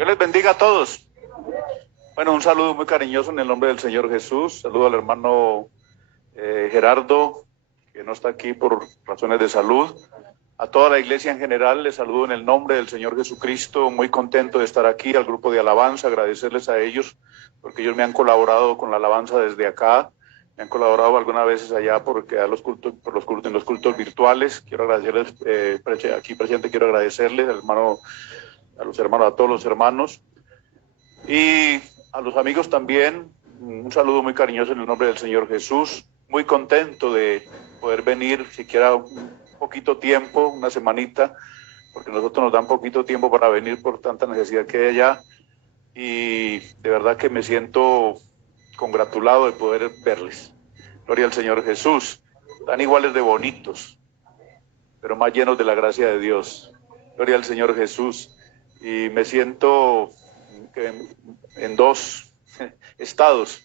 Dios les bendiga a todos. Bueno, un saludo muy cariñoso en el nombre del Señor Jesús. Saludo al hermano Gerardo, que no está aquí por razones de salud. A toda la iglesia en general les saludo en el nombre del Señor Jesucristo. Muy contento de estar aquí, al grupo de alabanza, agradecerles a ellos, porque ellos me han colaborado con la alabanza desde acá. Me han colaborado algunas veces allá porque a los cultos, en los cultos virtuales. Quiero agradecerles, aquí presente, quiero agradecerles al hermano, a todos los hermanos. Y a los amigos también, un saludo muy cariñoso en el nombre del Señor Jesús. Muy contento de poder venir, siquiera un poquito tiempo, una semanita, porque nosotros nos dan poquito tiempo para venir por tanta necesidad que hay allá. Y de verdad que me siento congratulado de poder verles. Gloria al Señor Jesús. Tan iguales de bonitos, pero más llenos de la gracia de Dios. Gloria al Señor Jesús. Y me siento en dos estados,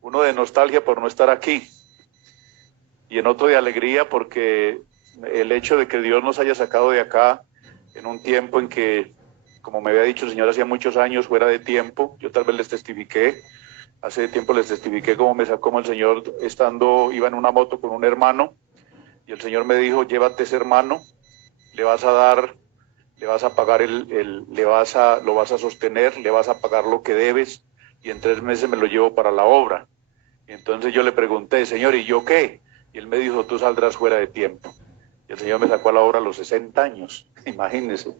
uno de nostalgia por no estar aquí y en otro de alegría porque el hecho de que Dios nos haya sacado de acá en un tiempo en que, como me había dicho el Señor hacía muchos años, fuera de tiempo. Yo tal vez les testifiqué, hace tiempo les testifiqué cómo me sacó, como el Señor iba en una moto con un hermano y el Señor me dijo: llévate ese hermano, le vas a dar, le vas a pagar lo vas a sostener, le vas a pagar lo que debes y en 3 meses me lo llevo para la obra. Y entonces yo le pregunté: Señor, ¿y yo qué? Y él me dijo: tú saldrás fuera de tiempo. Y el Señor me sacó a la obra a los 60 años, imagínense.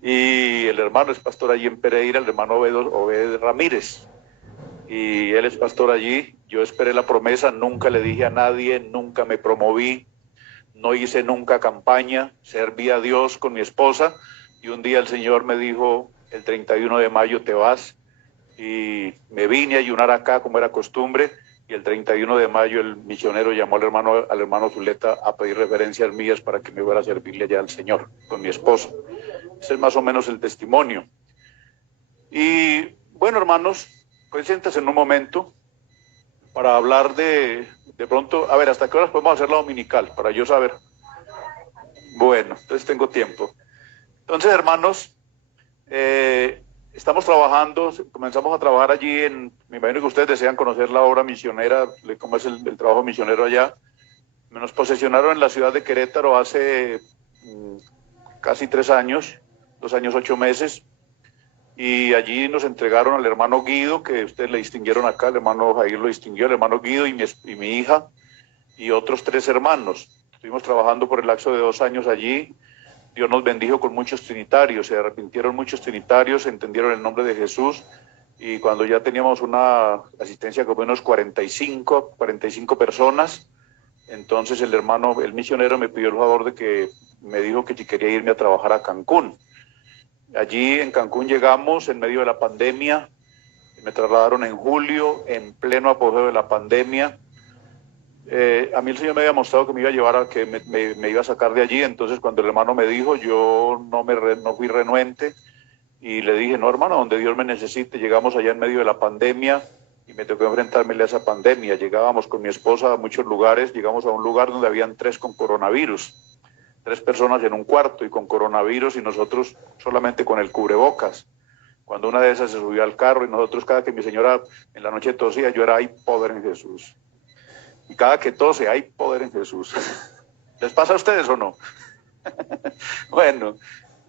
Y el hermano es pastor allí en Pereira, el hermano Obed Ramírez. Y él es pastor allí. Yo esperé la promesa, nunca le dije a nadie, nunca me promoví, no hice nunca campaña, serví a Dios con mi esposa. Y un día el Señor me dijo: el 31 de mayo te vas. Y me vine a ayunar acá como era costumbre, y el 31 de mayo el misionero llamó al hermano Zuleta a pedir referencias mías para que me fuera a servirle allá al Señor con mi esposo. Ese es más o menos el testimonio. Y bueno, hermanos, preséntense en un momento para hablar de pronto, a ver, ¿hasta qué horas podemos hacer la dominical? Para yo saber. Bueno, entonces tengo tiempo. Entonces, hermanos, estamos trabajando, comenzamos a trabajar allí me imagino que ustedes desean conocer la obra misionera, cómo es el trabajo misionero allá. Nos posesionaron en la ciudad de Querétaro hace casi 3 años, 2 años, 8 meses, y allí nos entregaron al hermano Guido, que ustedes le distinguieron acá, el hermano Jair lo distinguió, el hermano Guido y mi hija, y otros 3 hermanos. Estuvimos trabajando por el lapso de 2 años allí. Dios nos bendijo con muchos trinitarios, se arrepintieron muchos trinitarios, entendieron el nombre de Jesús, y cuando ya teníamos una asistencia como unos 45 personas, entonces el misionero me pidió el favor de que me dijo que si quería irme a trabajar a Cancún. Allí en Cancún llegamos en medio de la pandemia, me trasladaron en julio, en pleno apogeo de la pandemia. A mí el Señor me había mostrado que me iba a llevar que me iba a sacar de allí. Entonces cuando el hermano me dijo, yo no fui renuente y le dije: no, hermano, donde Dios me necesite. Llegamos allá en medio de la pandemia y me tocó enfrentarme a esa pandemia. Llegábamos con mi esposa a muchos lugares, llegamos a un lugar donde habían 3 con coronavirus, 3 personas en un cuarto y con coronavirus, y nosotros solamente con el cubrebocas. Cuando una de esas se subió al carro, y nosotros, cada que mi señora en la noche tosía, yo era: hay poder en Jesús. Y cada que tose, hay poder en Jesús. ¿Les pasa a ustedes o no? Bueno,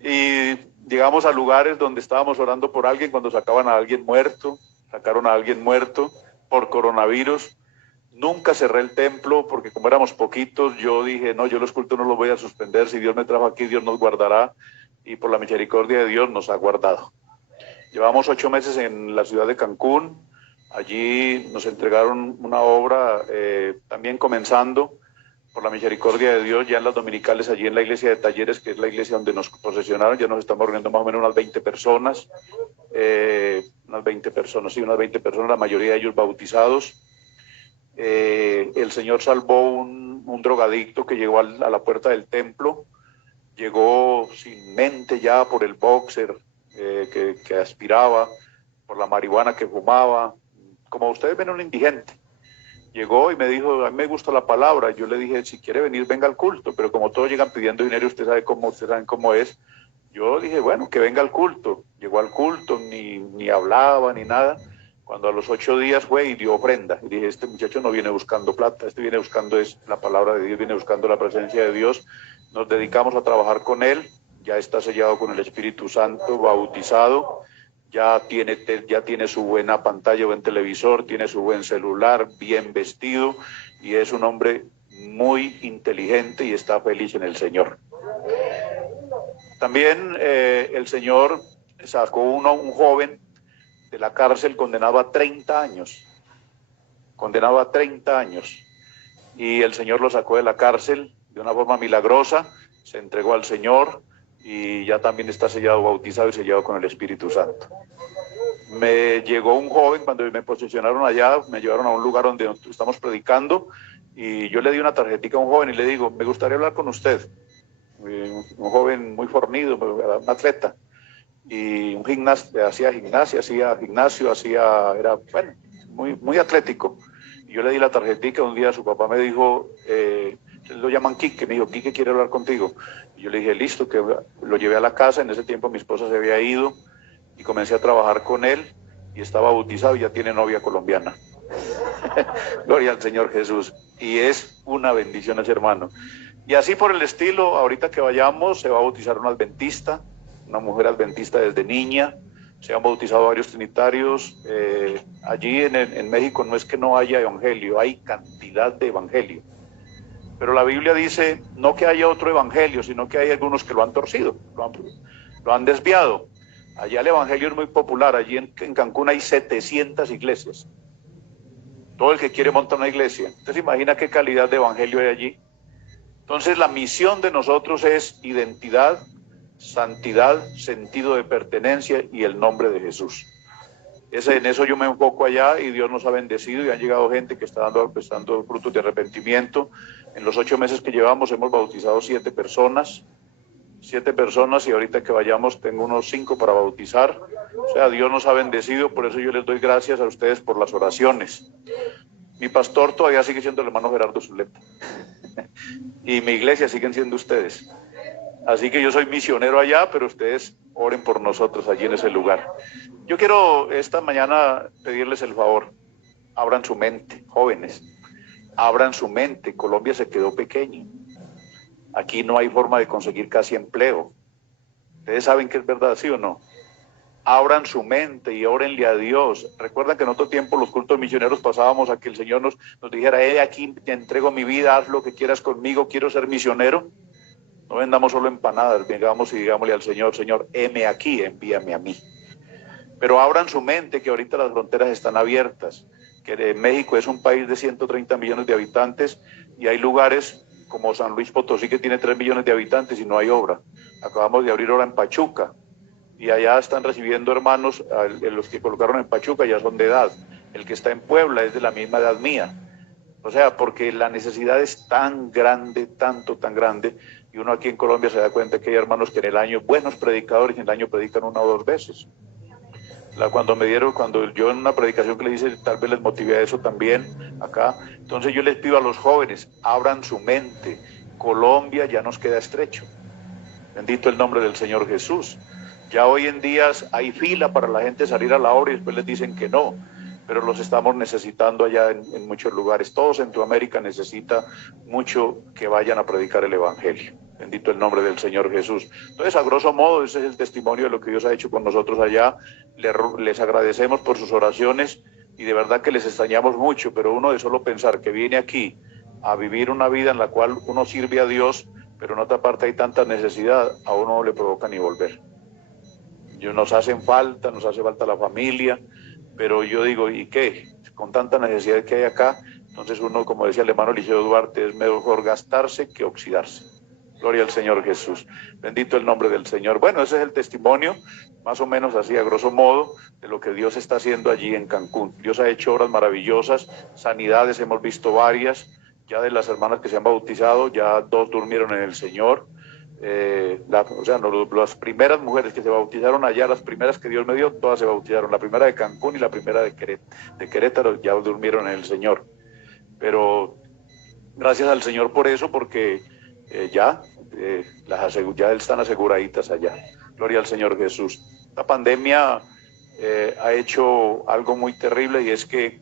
y llegamos a lugares donde estábamos orando por alguien cuando sacaron a alguien muerto por coronavirus. Nunca cerré el templo porque como éramos poquitos, yo dije: no, yo los cultos no los voy a suspender. Si Dios me trajo aquí, Dios nos guardará, y por la misericordia de Dios nos ha guardado. Llevamos 8 meses en la ciudad de Cancún. Allí nos entregaron una obra, también comenzando por la misericordia de Dios, ya en las dominicales, allí en la iglesia de Talleres, que es la iglesia donde nos posesionaron. Ya nos estamos reuniendo más o menos unas 20 personas, unas 20 personas, la mayoría de ellos bautizados. El Señor salvó un drogadicto que llegó a la puerta del templo, llegó sin mente ya por el boxer que aspiraba, por la marihuana que fumaba, como ustedes ven, un indigente. Llegó y me dijo: a mí me gusta la palabra. Yo le dije: si quiere venir, venga al culto, pero como todos llegan pidiendo dinero, ustedes saben cómo es. Yo dije, bueno, que venga al culto. Llegó al culto, ni hablaba, ni nada. Cuando a los 8 días fue y dio ofrenda. Y dije, este muchacho no viene buscando plata, este viene buscando es la palabra de Dios, viene buscando la presencia de Dios. Nos dedicamos a trabajar con él. Ya está sellado con el Espíritu Santo, bautizado. Ya tiene su buena pantalla, buen televisor, tiene su buen celular, bien vestido. Y es un hombre muy inteligente y está feliz en el Señor. También el Señor sacó un joven de la cárcel condenado a 30 años. Condenado a 30 años. Y el Señor lo sacó de la cárcel de una forma milagrosa, se entregó al Señor y ya también está sellado, bautizado y sellado con el Espíritu Santo. Me llegó un joven cuando me posicionaron allá, me llevaron a un lugar donde estamos predicando y yo le di una tarjetita a un joven y le digo, me gustaría hablar con usted. Un joven muy fornido, un atleta, y un hacía gimnasio, era bueno, muy atlético. Y yo le di la tarjetita, un día su papá me dijo, lo llaman Quique, me dijo, Quique quiere hablar contigo. Y yo le dije, listo, que lo llevé a la casa, en ese tiempo mi esposa se había ido, y comencé a trabajar con él, y estaba bautizado y ya tiene novia colombiana. Gloria al Señor Jesús. Y es una bendición ese hermano. Y así por el estilo, ahorita que vayamos, se va a bautizar una adventista, una mujer adventista desde niña, se han bautizado varios trinitarios. Allí en México no es que no haya evangelio, hay cantidad de evangelio. Pero la Biblia dice, no que haya otro evangelio, sino que hay algunos que lo han torcido, lo han desviado. Allá el evangelio es muy popular, allí en Cancún hay 700 iglesias. Todo el que quiere montar una iglesia. ¿Usted se imagina qué calidad de evangelio hay allí? Entonces la misión de nosotros es identidad, santidad, sentido de pertenencia y el nombre de Jesús. En eso yo me enfoco allá y Dios nos ha bendecido y han llegado gente que está dando frutos de arrepentimiento. En los 8 meses que llevamos hemos bautizado 7 personas y ahorita que vayamos tengo unos 5 para bautizar. O sea, Dios nos ha bendecido, por eso yo les doy gracias a ustedes por las oraciones. Mi pastor todavía sigue siendo el hermano Gerardo Zuleta. Y mi iglesia siguen siendo ustedes. Así que yo soy misionero allá, pero ustedes oren por nosotros allí en ese lugar. Yo quiero esta mañana pedirles el favor, abran su mente, jóvenes, abran su mente. Colombia se quedó pequeño. Aquí no hay forma de conseguir casi empleo. Ustedes saben que es verdad, ¿sí o no? Abran su mente y órenle a Dios. Recuerdan que en otro tiempo los cultos misioneros pasábamos a que el Señor nos dijera, aquí te entrego mi vida, haz lo que quieras conmigo, quiero ser misionero. No vendamos solo empanadas, vengamos y digámosle al Señor, Señor, heme aquí, envíame a mí. Pero abran su mente, que ahorita las fronteras están abiertas, que México es un país de 130 millones de habitantes y hay lugares como San Luis Potosí que tiene 3 millones de habitantes y no hay obra. Acabamos de abrir obra en Pachuca y allá están recibiendo hermanos, los que colocaron en Pachuca ya son de edad. El que está en Puebla es de la misma edad mía. O sea, porque la necesidad es tan grande, tan grande, y uno aquí en Colombia se da cuenta que hay hermanos que en el año, buenos predicadores, en el año predican 1 o 2 veces. Cuando yo en una predicación que les hice, tal vez les motivé a eso también acá. Entonces yo les pido a los jóvenes, abran su mente. Colombia ya nos queda estrecho. Bendito el nombre del Señor Jesús. Ya hoy en día hay fila para la gente salir a la obra y después les dicen que no, pero los estamos necesitando allá en muchos lugares. Todo Centroamérica necesita mucho que vayan a predicar el Evangelio. Bendito el nombre del Señor Jesús. Entonces, a grosso modo, ese es el testimonio de lo que Dios ha hecho con nosotros allá. Les agradecemos por sus oraciones y de verdad que les extrañamos mucho, pero uno de solo pensar que viene aquí a vivir una vida en la cual uno sirve a Dios, pero en otra parte hay tanta necesidad, a uno no le provoca ni volver. Nos hace falta la familia, pero yo digo, ¿y qué? Con tanta necesidad que hay acá, entonces uno, como decía el hermano Eliseo Duarte, es mejor gastarse que oxidarse. Gloria al Señor Jesús. Bendito el nombre del Señor. Bueno, ese es el testimonio, más o menos así a grosso modo, de lo que Dios está haciendo allí en Cancún. Dios ha hecho obras maravillosas, sanidades hemos visto varias, ya de las hermanas que se han bautizado, ya 2 durmieron en el Señor. Las primeras mujeres que se bautizaron allá, las primeras que Dios me dio, todas se bautizaron. La primera de Cancún y la primera de Querétaro ya durmieron en el Señor. Pero gracias al Señor por eso, porque ya están aseguraditas allá. Gloria al Señor Jesús. La pandemia ha hecho algo muy terrible, y es que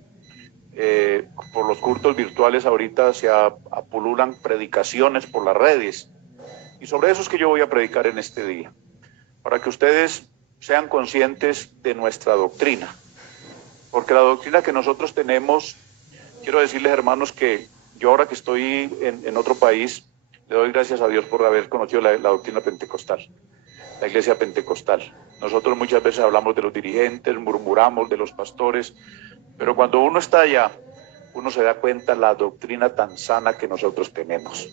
por los cultos virtuales ahorita se apululan predicaciones por las redes, y sobre eso es que yo voy a predicar en este día, para que ustedes sean conscientes de nuestra doctrina, porque la doctrina que nosotros tenemos, quiero decirles, hermanos, que yo ahora que estoy en otro país, le doy gracias a Dios por haber conocido la doctrina pentecostal, la iglesia pentecostal. Nosotros muchas veces hablamos de los dirigentes, murmuramos de los pastores, pero cuando uno está allá, uno se da cuenta la doctrina tan sana que nosotros tenemos.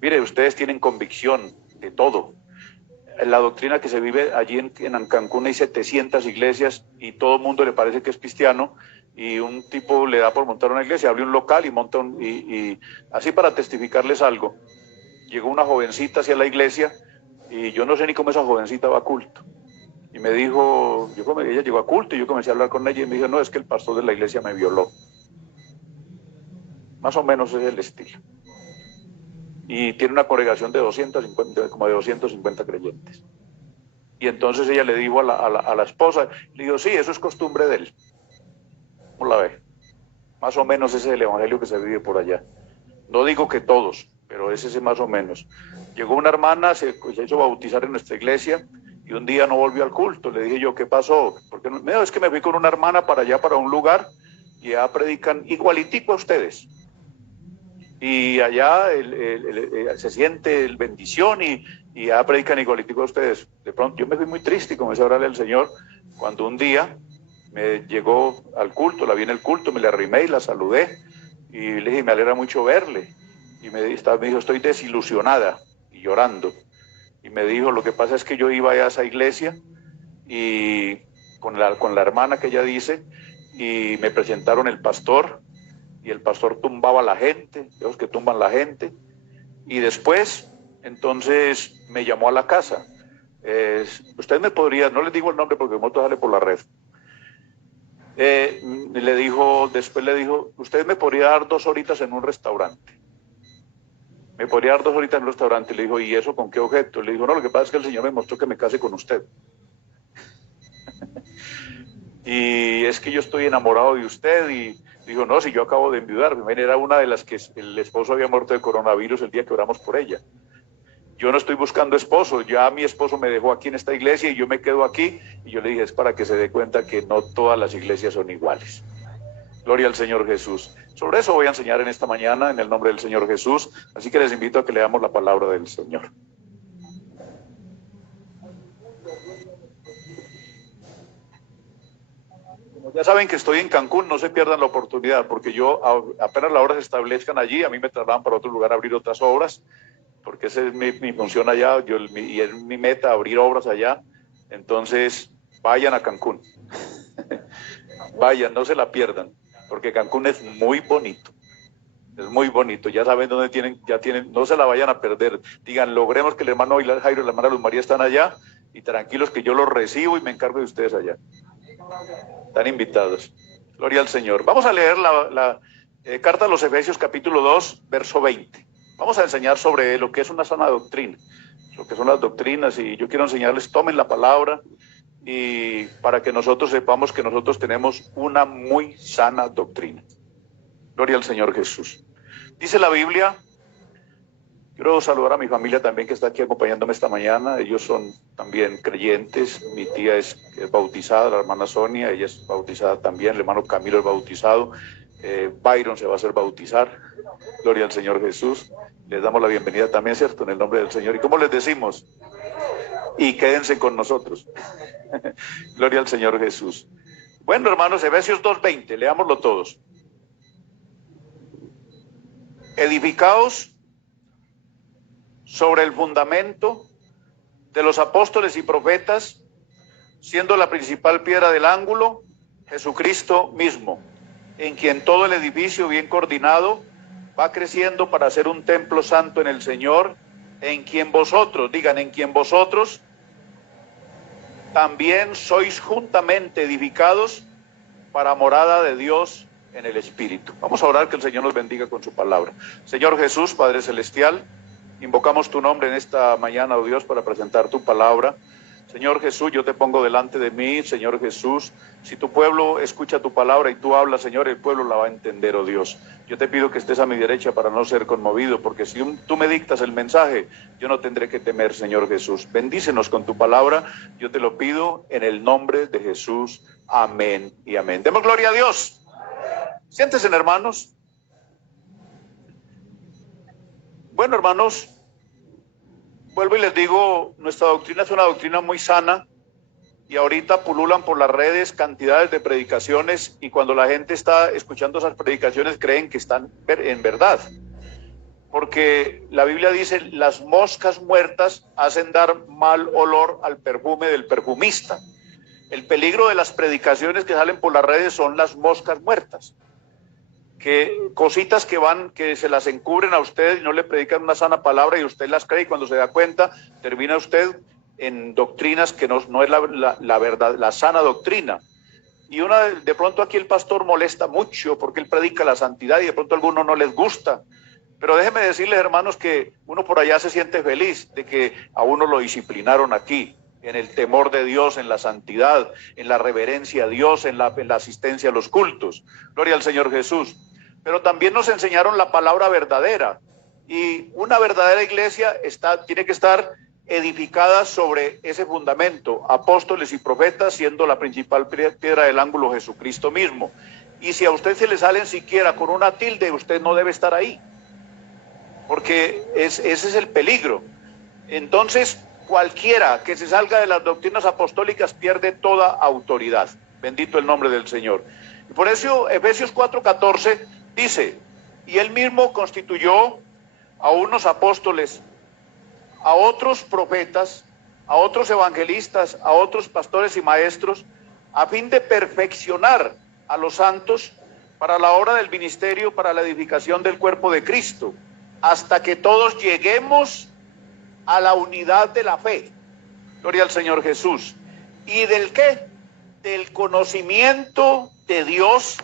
Mire, ustedes tienen convicción de todo. La doctrina que se vive allí en Cancún, hay 700 iglesias y todo el mundo le parece que es cristiano, y un tipo le da por montar una iglesia, abre un local y monta y así, para testificarles algo. Llegó una jovencita hacia la iglesia y yo no sé ni cómo esa jovencita va a culto. Y me dijo, ella llegó a culto y yo comencé a hablar con ella y me dijo, no, es que el pastor de la iglesia me violó. Más o menos es el estilo. Y tiene una congregación de 250 creyentes. Y entonces ella le dijo a la esposa, le dijo, sí, eso es costumbre de él. ¿Cómo la ve? Más o menos ese es el evangelio que se vive por allá. No digo que todos, pero es ese más o menos. Llegó una hermana, se hizo bautizar en nuestra iglesia, y un día no volvió al culto. Le dije yo, ¿qué pasó? Porque no, es que me fui con una hermana para allá, para un lugar, y allá predican igualitico a ustedes. Y allá se siente el bendición, y ya predican igualitico a ustedes. De pronto yo me fui muy triste y comencé a orarle al Señor, cuando un día me llegó al culto, la vi en el culto, me le arrimé y la saludé, y le dije, me alegra mucho verle. Y me dijo, estoy desilusionada, y llorando. Y me dijo, lo que pasa es que yo iba a esa iglesia y con la hermana que ella dice, y me presentaron el pastor, y el pastor tumbaba a la gente, los que tumban la gente, y después, entonces me llamó a la casa. Usted me podría, no les digo el nombre porque el moto sale por la red, después le dijo, usted me podría dar 2 horitas en un restaurante. Me podría dar 2 horitas en un restaurante. Le dijo, ¿y eso con qué objeto? Le dijo, no, lo que pasa es que el Señor me mostró que me case con usted. Y es que yo estoy enamorado de usted. Y dijo, no, si yo acabo de enviudar. Era una de las que el esposo había muerto de coronavirus el día que oramos por ella. Yo no estoy buscando esposo, ya mi esposo me dejó aquí en esta iglesia y yo me quedo aquí. Y yo le dije, es para que se dé cuenta que no todas las iglesias son iguales. Gloria al Señor Jesús. Sobre eso voy a enseñar en esta mañana, en el nombre del Señor Jesús. Así que les invito a que leamos la palabra del Señor. Como ya saben que estoy en Cancún, no se pierdan la oportunidad, porque yo, apenas las obras se establezcan allí, a mí me trasladan para otro lugar a abrir otras obras, porque esa es mi función allá, y es mi meta, abrir obras allá. Entonces, vayan a Cancún. Vayan, no se la pierdan, porque Cancún es muy bonito. Es muy bonito, ya saben dónde tienen, no se la vayan a perder. Digan, logremos que el hermano Jairo y la hermana Luz María están allá, y tranquilos que yo los recibo y me encargo de ustedes allá. Están invitados. Gloria al Señor. Vamos a leer la carta a los Efesios, capítulo 2, verso 20. Vamos a enseñar sobre lo que es una sana doctrina, lo que son las doctrinas, y yo quiero enseñarles, tomen la palabra, y para que nosotros sepamos que nosotros tenemos una muy sana doctrina. Gloria al Señor Jesús. Dice la Biblia, quiero saludar a mi familia también que está aquí acompañándome esta mañana. Ellos son también creyentes. Mi tía es bautizada, la hermana Sonia, ella es bautizada también. El hermano Camilo es bautizado. Byron se va a hacer bautizar. Gloria al Señor Jesús. Les damos la bienvenida también, ¿cierto? En el nombre del Señor. ¿Y cómo les decimos? Y quédense con nosotros. Gloria al Señor Jesús. Bueno, hermanos, Efesios 2:20, leámoslo todos. Edificaos sobre el fundamento de los apóstoles y profetas, siendo la principal piedra del ángulo Jesucristo mismo, en quien todo el edificio bien coordinado va creciendo para ser un templo santo en el Señor, en quien vosotros, digan, en quien vosotros también sois juntamente edificados para morada de Dios en el Espíritu. Vamos a orar, que el Señor nos bendiga con su palabra. Señor Jesús, Padre Celestial, Invocamos tu nombre en esta mañana, oh Dios, para presentar tu palabra. Señor Jesús, yo te pongo delante de mí, Señor Jesús. Si tu pueblo escucha tu palabra y tú hablas, Señor, el pueblo la va a entender, oh Dios. Yo te pido que estés a mi derecha para no ser conmovido, porque si tú me dictas el mensaje, yo no tendré que temer, Señor Jesús. Bendícenos con tu palabra, yo te lo pido en el nombre de Jesús. Amén y amén. Demos gloria a Dios. Siéntense, hermanos. Bueno, hermanos, vuelvo y les digo, nuestra doctrina es una doctrina muy sana y ahorita pululan por las redes cantidades de predicaciones y cuando la gente está escuchando esas predicaciones creen que están en verdad. Porque la Biblia dice, las moscas muertas hacen dar mal olor al perfume del perfumista. El peligro de las predicaciones que salen por las redes son las moscas muertas. Que cositas que se las encubren a usted y no le predican una sana palabra y usted las cree y cuando se da cuenta termina usted en doctrinas que no es la verdad, la sana doctrina. Y de pronto aquí el pastor molesta mucho porque él predica la santidad y de pronto a algunos no les gusta. Pero déjenme decirles, hermanos, que uno por allá se siente feliz de que a uno lo disciplinaron aquí, en el temor de Dios, en la santidad, en la reverencia a Dios, en la asistencia a los cultos. Gloria al Señor Jesús. Pero también nos enseñaron la palabra verdadera. Y una verdadera iglesia tiene que estar edificada sobre ese fundamento, apóstoles y profetas, siendo la principal piedra del ángulo Jesucristo mismo. Y si a usted se le salen siquiera con una tilde, usted no debe estar ahí, porque ese es el peligro. Entonces, cualquiera que se salga de las doctrinas apostólicas pierde toda autoridad. Bendito el nombre del Señor. Y por eso Efesios 4:14 dice, y él mismo constituyó a unos apóstoles, a otros profetas, a otros evangelistas, a otros pastores y maestros, a fin de perfeccionar a los santos para la obra del ministerio, para la edificación del cuerpo de Cristo, hasta que todos lleguemos a la unidad de la fe. Gloria al Señor Jesús. ¿Y del qué? Del conocimiento de Dios,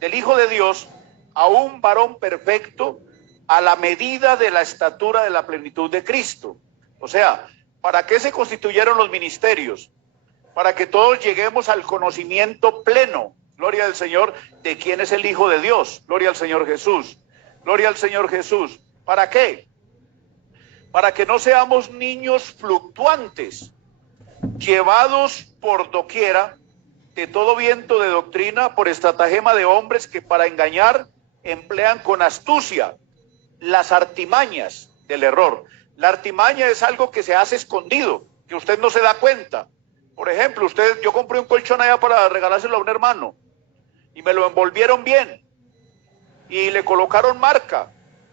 del Hijo de Dios, a un varón perfecto, a la medida de la estatura de la plenitud de Cristo. O sea, ¿para qué se constituyeron los ministerios? Para que todos lleguemos al conocimiento pleno, gloria al Señor, de quién es el Hijo de Dios. Gloria al Señor Jesús. Gloria al Señor Jesús. ¿Para qué? Para que no seamos niños fluctuantes, llevados por doquiera de todo viento de doctrina, por estratagema de hombres que para engañar emplean con astucia las artimañas del error. La artimaña es algo que se hace escondido, que usted no se da cuenta. Por ejemplo, yo compré un colchón allá para regalárselo a un hermano y me lo envolvieron bien y le colocaron marca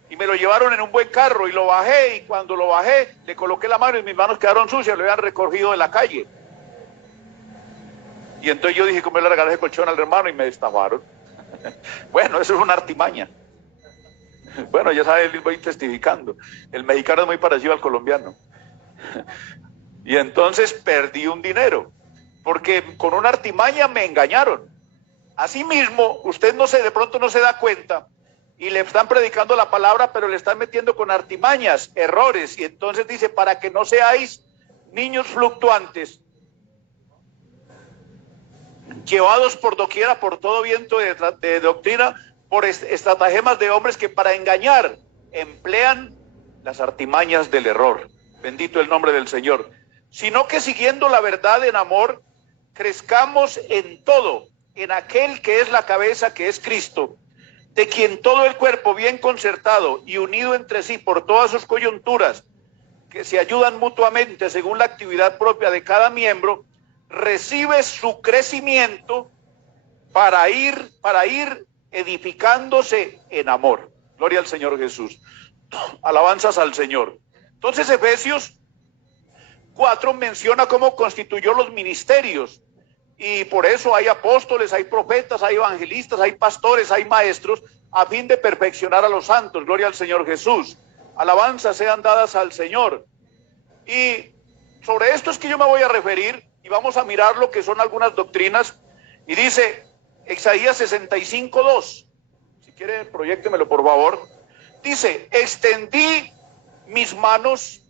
y me lo llevaron en un buen carro y lo bajé, y cuando lo bajé le coloqué la mano y mis manos quedaron sucias, lo habían recogido de la calle. Y entonces yo dije, ¿cómo le regalé ese colchón al hermano? Y me estafaron. Bueno, eso es una artimaña. Bueno, ya sabe, voy testificando. El mexicano es muy parecido al colombiano. Y entonces perdí un dinero, porque con una artimaña me engañaron. Asimismo, usted de pronto no se da cuenta y le están predicando la palabra, pero le están metiendo con artimañas, errores. Y entonces dice, para que no seáis niños fluctuantes, llevados por doquiera, por todo viento de doctrina, por estratagemas de hombres que para engañar emplean las artimañas del error. Bendito el nombre del Señor. Sino que siguiendo la verdad en amor, crezcamos en todo, en aquel que es la cabeza, que es Cristo, de quien todo el cuerpo bien concertado y unido entre sí por todas sus coyunturas, que se ayudan mutuamente según la actividad propia de cada miembro, recibe su crecimiento para ir edificándose en amor. Gloria al Señor Jesús. Alabanzas al Señor. Entonces Efesios 4 menciona cómo constituyó los ministerios, y por eso hay apóstoles, hay profetas, hay evangelistas, hay pastores, hay maestros, a fin de perfeccionar a los santos. Gloria al Señor Jesús. Alabanzas sean dadas al Señor. Y sobre esto es que yo me voy a referir, y vamos a mirar lo que son algunas doctrinas. Y dice Isaías 65:2, si quiere proyéctemelo por favor. Dice, extendí mis manos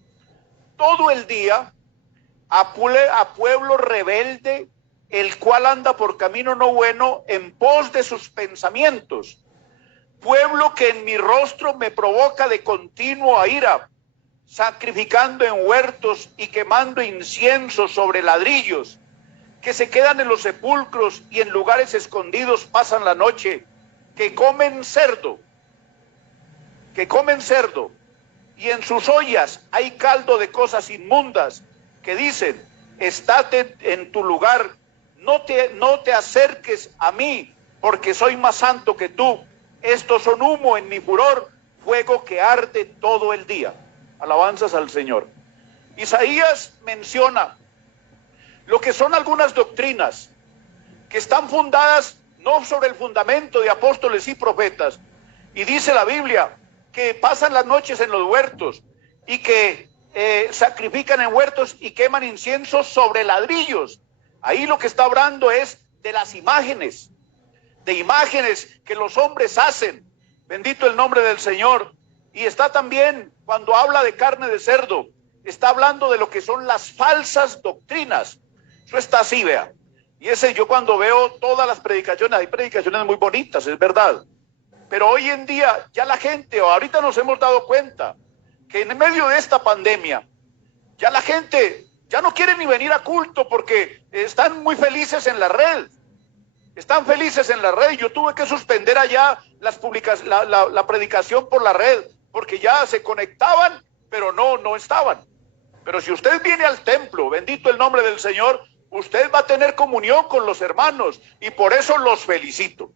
todo el día a pueblo rebelde, el cual anda por camino no bueno en pos de sus pensamientos. Pueblo que en mi rostro me provoca de continuo a ira, sacrificando en huertos y quemando incienso sobre ladrillos, que se quedan en los sepulcros y en lugares escondidos pasan la noche, que comen cerdo, y en sus ollas hay caldo de cosas inmundas, que dicen, estate en tu lugar, no te acerques a mí, porque soy más santo que tú. Estos son humo en mi furor, fuego que arde todo el día. Alabanzas al Señor. Isaías menciona lo que son algunas doctrinas que están fundadas no sobre el fundamento de apóstoles y profetas. Y dice la Biblia que pasan las noches en los huertos y que sacrifican en huertos y queman incienso sobre ladrillos. Ahí lo que está hablando es de las imágenes, que los hombres hacen. Bendito el nombre del Señor. Y está también, cuando habla de carne de cerdo, está hablando de lo que son las falsas doctrinas. Eso está así, vea. Y yo cuando veo todas las predicaciones, hay predicaciones muy bonitas, es verdad. Pero hoy en día ya la gente, o ahorita nos hemos dado cuenta, que en medio de esta pandemia, ya la gente ya no quiere ni venir a culto porque están muy felices en la red. Están felices en la red. Yo tuve que suspender allá la predicación por la red, porque ya se conectaban, pero no estaban. Pero si usted viene al templo, bendito el nombre del Señor, usted va a tener comunión con los hermanos, y por eso los felicito.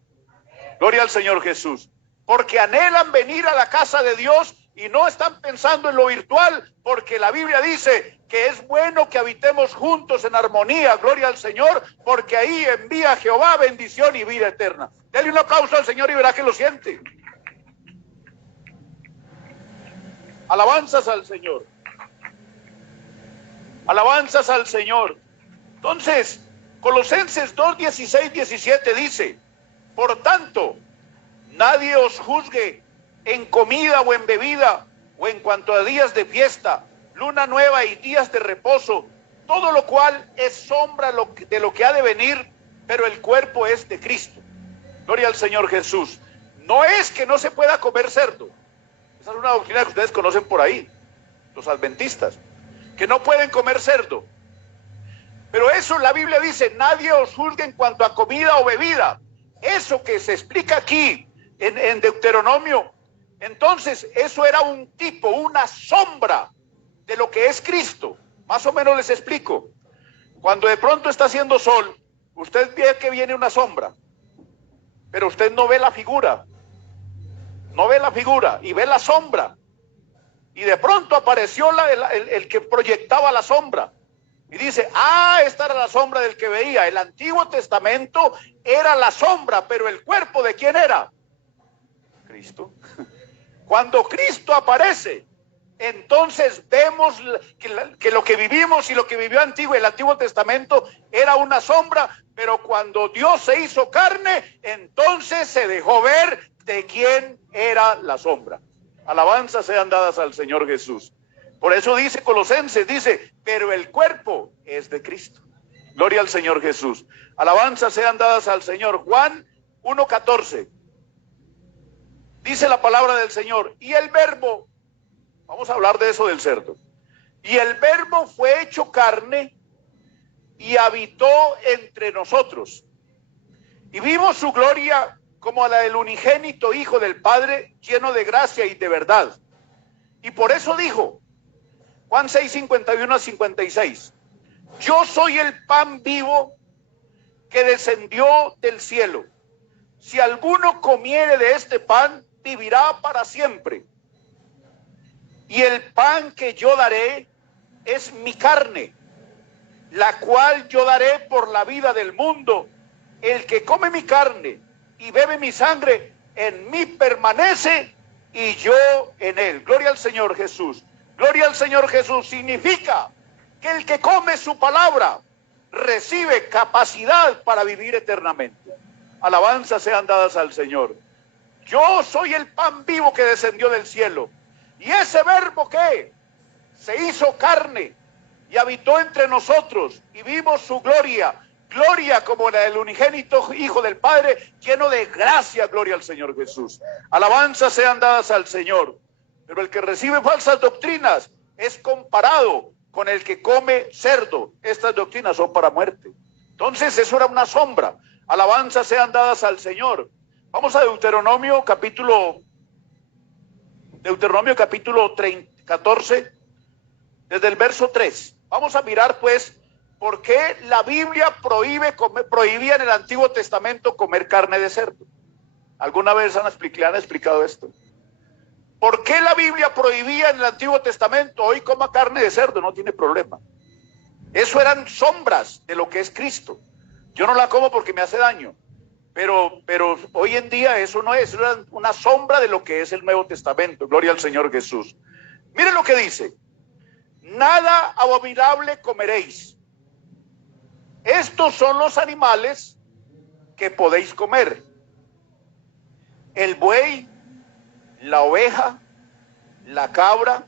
Gloria al Señor Jesús. Porque anhelan venir a la casa de Dios y no están pensando en lo virtual, porque la Biblia dice que es bueno que habitemos juntos en armonía. Gloria al Señor, porque ahí envía Jehová bendición y vida eterna. Dele un aplauso al Señor y verá que lo siente. Alabanzas al Señor. Alabanzas al Señor. Entonces, Colosenses 2, 16, 17 dice, por tanto, nadie os juzgue en comida o en bebida, o en cuanto a días de fiesta, luna nueva y días de reposo, todo lo cual es sombra de lo que ha de venir, pero el cuerpo es de Cristo. Gloria al Señor Jesús. No es que no se pueda comer cerdo. Esa es una doctrina que ustedes conocen por ahí, los adventistas, que no pueden comer cerdo. Pero eso la Biblia dice, nadie os juzgue en cuanto a comida o bebida. Eso que se explica aquí en Deuteronomio, entonces eso era un tipo, una sombra de lo que es Cristo. Más o menos les explico. Cuando de pronto está haciendo sol, usted ve que viene una sombra, pero usted no ve la figura. No ve la figura y ve la sombra. Y de pronto apareció el que proyectaba la sombra. Y dice, esta era la sombra del que veía. El Antiguo Testamento era la sombra, pero el cuerpo ¿de quién era? Cristo. Cuando Cristo aparece, entonces vemos que lo que vivimos y lo que vivió el Antiguo Testamento era una sombra, pero cuando Dios se hizo carne, entonces se dejó ver de quién era la sombra. Alabanzas sean dadas al Señor Jesús. Por eso dice Colosenses, dice, pero el cuerpo es de Cristo. Gloria al Señor Jesús. Alabanzas sean dadas al Señor. Juan 1:14. Dice la palabra del Señor, y el verbo, vamos a hablar de eso del cerdo, y el verbo fue hecho carne y habitó entre nosotros. Y vimos su gloria como a la del unigénito Hijo del Padre, lleno de gracia y de verdad. Y por eso dijo, Juan 6, 51 a 56, yo soy el pan vivo que descendió del cielo. Si alguno comiere de este pan, vivirá para siempre. Y el pan que yo daré es mi carne, la cual yo daré por la vida del mundo. El que come mi carne y bebe mi sangre, en mí permanece y yo en él. Gloria al Señor Jesús. Gloria al Señor Jesús. Significa que el que come su palabra recibe capacidad para vivir eternamente. Alabanzas sean dadas al Señor. Yo soy el pan vivo que descendió del cielo. Y ese verbo, ¿qué? Se hizo carne y habitó entre nosotros y vimos su gloria, gloria como la del unigénito Hijo del Padre, lleno de gracia. Gloria al Señor Jesús. Alabanzas sean dadas al Señor. Pero el que recibe falsas doctrinas es comparado con el que come cerdo. Estas doctrinas son para muerte. Entonces eso era una sombra. Alabanzas sean dadas al Señor. Vamos a Deuteronomio capítulo 14, desde el verso 3. Vamos a mirar pues por qué la Biblia prohibía en el Antiguo Testamento comer carne de cerdo. ¿Alguna vez han explicado esto? ¿Por qué la Biblia prohibía en el Antiguo Testamento? Hoy coma carne de cerdo, no tiene problema. Eso eran sombras de lo que es Cristo. Yo no la como porque me hace daño, pero hoy en día eso no es, era una sombra de lo que es el Nuevo Testamento. Gloria al Señor Jesús. Miren lo que dice: nada abominable comeréis. Estos son los animales que podéis comer: el buey, la oveja, la cabra,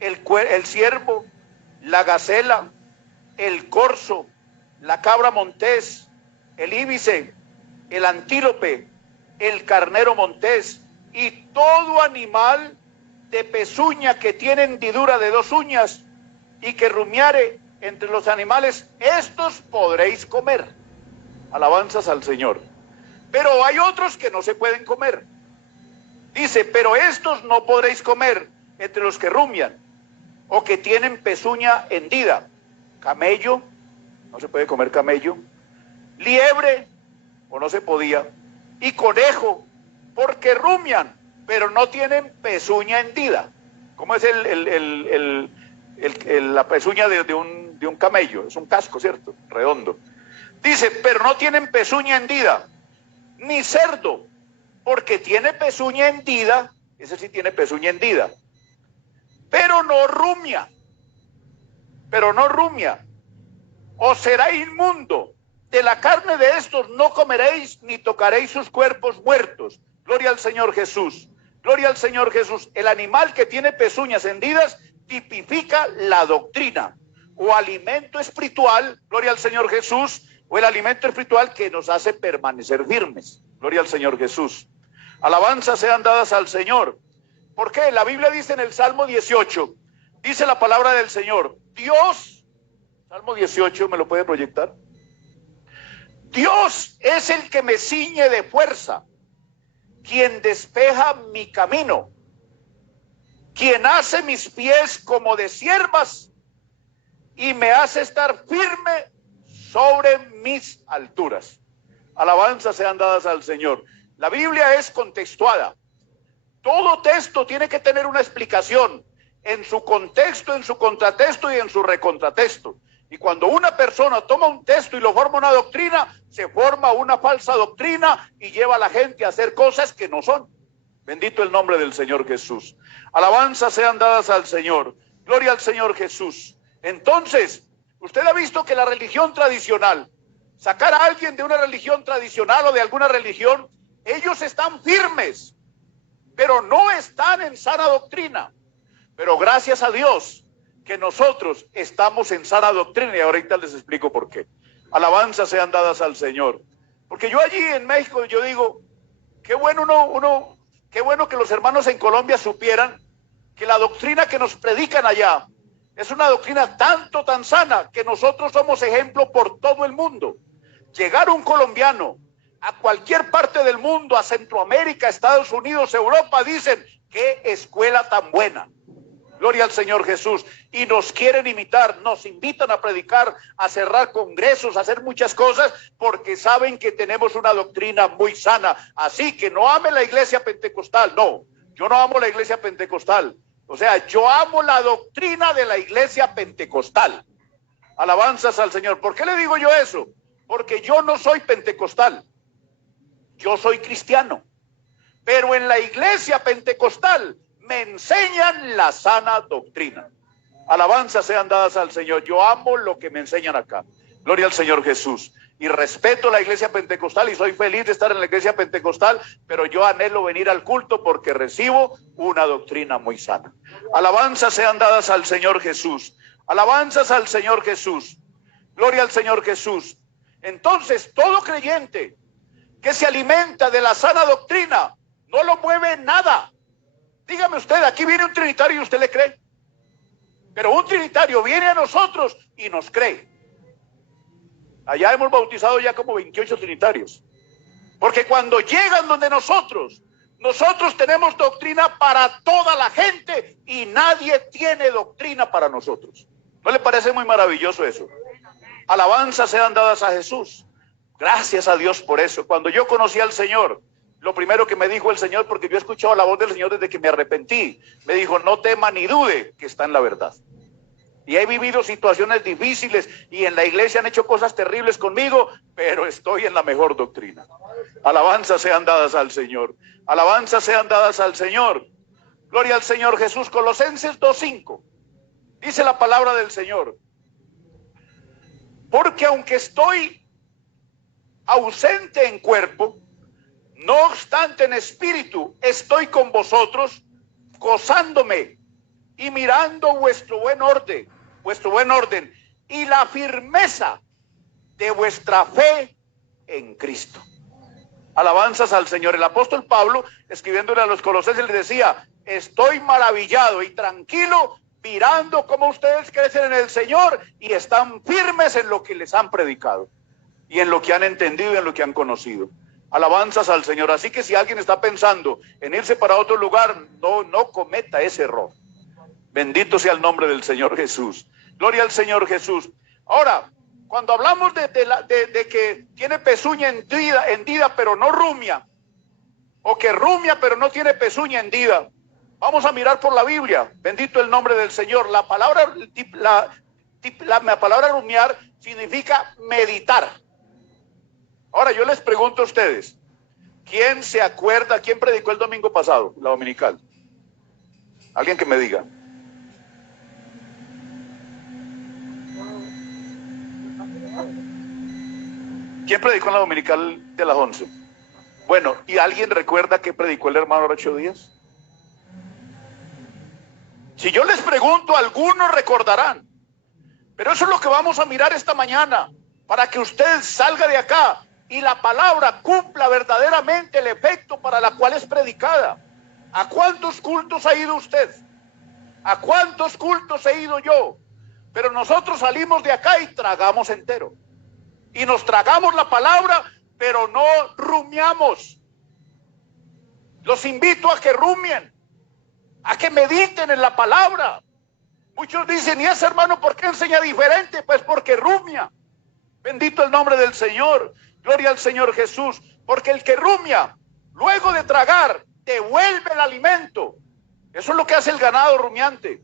el ciervo, la gacela, el corzo, la cabra montés, el íbice, el antílope, el carnero montés y todo animal de pezuña que tiene hendidura de 2 uñas y que rumiare entre los animales, estos podréis comer. Alabanzas al Señor. Pero hay otros que no se pueden comer. Dice, pero estos no podréis comer entre los que rumian o que tienen pezuña hendida: camello, no se puede comer camello; liebre, o no se podía; y conejo, porque rumian, pero no tienen pezuña hendida. ¿Cómo es la pezuña de un camello? Es un casco, ¿cierto? Redondo. Dice, pero no tienen pezuña hendida; ni cerdo, porque tiene pezuña hendida, ese sí tiene pezuña hendida, pero no rumia. Os será inmundo. De la carne de estos no comeréis, ni tocaréis sus cuerpos muertos. Gloria al Señor Jesús. Gloria al Señor Jesús. El animal que tiene pezuñas hendidas tipifica la doctrina o alimento espiritual. Gloria al Señor Jesús. O el alimento espiritual que nos hace permanecer firmes. Gloria al Señor Jesús. Alabanzas sean dadas al Señor. ¿Por qué? La Biblia dice en el Salmo 18, dice la palabra del Señor, Dios, Salmo 18, ¿me lo puede proyectar? Dios es el que me ciñe de fuerza, quien despeja mi camino, quien hace mis pies como de ciervas y me hace estar firme sobre mis alturas. Alabanzas sean dadas al Señor. La Biblia es contextuada. Todo texto tiene que tener una explicación en su contexto, en su contratexto y en su recontratexto. Y cuando una persona toma un texto y lo forma una doctrina, se forma una falsa doctrina y lleva a la gente a hacer cosas que no son. Bendito el nombre del Señor Jesús. Alabanzas sean dadas al Señor. Gloria al Señor Jesús. Entonces, usted ha visto que la religión tradicional, sacar a alguien de una religión tradicional o de alguna religión, ellos están firmes, pero no están en sana doctrina. Pero gracias a Dios que nosotros estamos en sana doctrina, y ahorita les explico por qué. Alabanzas sean dadas al Señor. Porque yo allí en México, yo digo, qué bueno qué bueno que los hermanos en Colombia supieran que la doctrina que nos predican allá es una doctrina tan sana, que nosotros somos ejemplo por todo el mundo. Llegar un colombiano a cualquier parte del mundo, a Centroamérica, Estados Unidos, Europa, dicen, qué escuela tan buena. Gloria al Señor Jesús. Y nos quieren imitar, nos invitan a predicar, a cerrar congresos, a hacer muchas cosas, porque saben que tenemos una doctrina muy sana. Así que no ame la iglesia pentecostal. No, yo no amo la iglesia pentecostal. O sea, yo amo la doctrina de la iglesia pentecostal. Alabanzas al Señor. ¿Por qué le digo yo eso? Porque yo no soy pentecostal. Yo soy cristiano. Pero en la iglesia pentecostal me enseñan la sana doctrina. Alabanzas sean dadas al Señor. Yo amo lo que me enseñan acá. Gloria al Señor Jesús. y respeto la iglesia pentecostal y soy feliz de estar en la iglesia pentecostal, pero yo anhelo venir al culto porque recibo una doctrina muy sana. Alabanzas sean dadas al Señor Jesús. Alabanzas al Señor Jesús. Gloria al Señor Jesús. Entonces, todo creyente que se alimenta de la sana doctrina, no lo mueve nada. Dígame usted, aquí viene un trinitario y usted le cree. Pero un trinitario viene a nosotros y nos cree. Allá hemos bautizado ya como 28 trinitarios. Porque cuando llegan donde nosotros tenemos doctrina para toda la gente y nadie tiene doctrina para nosotros. ¿No le parece muy maravilloso eso? Alabanzas sean dadas a Jesús. Gracias a Dios por eso. Cuando yo conocí al Señor, lo primero que me dijo el Señor, porque yo he escuchado la voz del Señor desde que me arrepentí, me dijo, no tema ni dude que está en la verdad. Y he vivido situaciones difíciles y en la iglesia han hecho cosas terribles conmigo, pero estoy en la mejor doctrina. Alabanzas sean dadas al Señor. Alabanzas sean dadas al Señor. Gloria al Señor Jesús. Colosenses 2:5. Dice la palabra del Señor. Porque aunque estoy ausente en cuerpo, no obstante en espíritu estoy con vosotros, gozándome y mirando vuestro buen orden y la firmeza de vuestra fe en Cristo. Alabanzas al Señor. El apóstol Pablo, escribiéndole a los colosenses, le decía, estoy maravillado y tranquilo mirando cómo ustedes crecen en el Señor y están firmes en lo que les han predicado y en lo que han entendido y en lo que han conocido. Alabanzas al Señor. Así que si alguien está pensando en irse para otro lugar, no cometa ese error. Bendito sea el nombre del Señor Jesús. Gloria al Señor Jesús. Ahora, cuando hablamos de que tiene pezuña hendida, pero no rumia, o que rumia, pero no tiene pezuña hendida, vamos a mirar por la Biblia. Bendito el nombre del Señor. La palabra rumiar significa meditar. Ahora yo les pregunto a ustedes, ¿quién se acuerda, quién predicó el domingo pasado, la dominical? Alguien que me diga. ¿Quién predicó en la dominical de las 11? Bueno, ¿y alguien recuerda qué predicó el hermano Horacio Díaz? Si yo les pregunto, algunos recordarán. Pero eso es lo que vamos a mirar esta mañana, para que usted salga de acá y la palabra cumpla verdaderamente el efecto para la cual es predicada. ¿A cuántos cultos ha ido usted? ¿A cuántos cultos he ido yo? Pero nosotros salimos de acá y tragamos entero. Y nos tragamos la palabra, pero no rumiamos. Los invito a que rumien, a que mediten en la palabra. Muchos dicen, ¿y ese hermano por qué enseña diferente? Pues porque rumia. Bendito el nombre del Señor. Gloria al Señor Jesús. Porque el que rumia, luego de tragar, devuelve el alimento. Eso es lo que hace el ganado rumiante.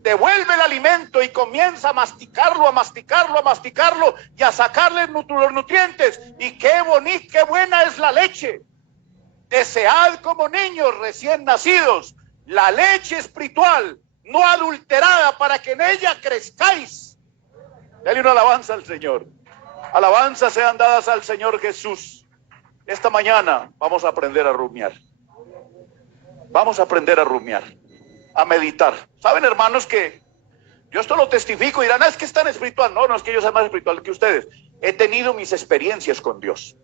Devuelve el alimento y comienza a masticarlo y a sacarle los nutrientes. Y qué bonita, qué buena es la leche. Desead como niños recién nacidos la leche espiritual, no adulterada, para que en ella crezcáis. Dale una alabanza al Señor. Alabanzas sean dadas al Señor Jesús. Esta mañana vamos a aprender a rumiar. Vamos a aprender a rumiar, a meditar. ¿Saben, hermanos, que yo esto lo testifico? Y dirán, es que es tan espiritual. No es que yo sea más espiritual que ustedes. He tenido mis experiencias con Dios.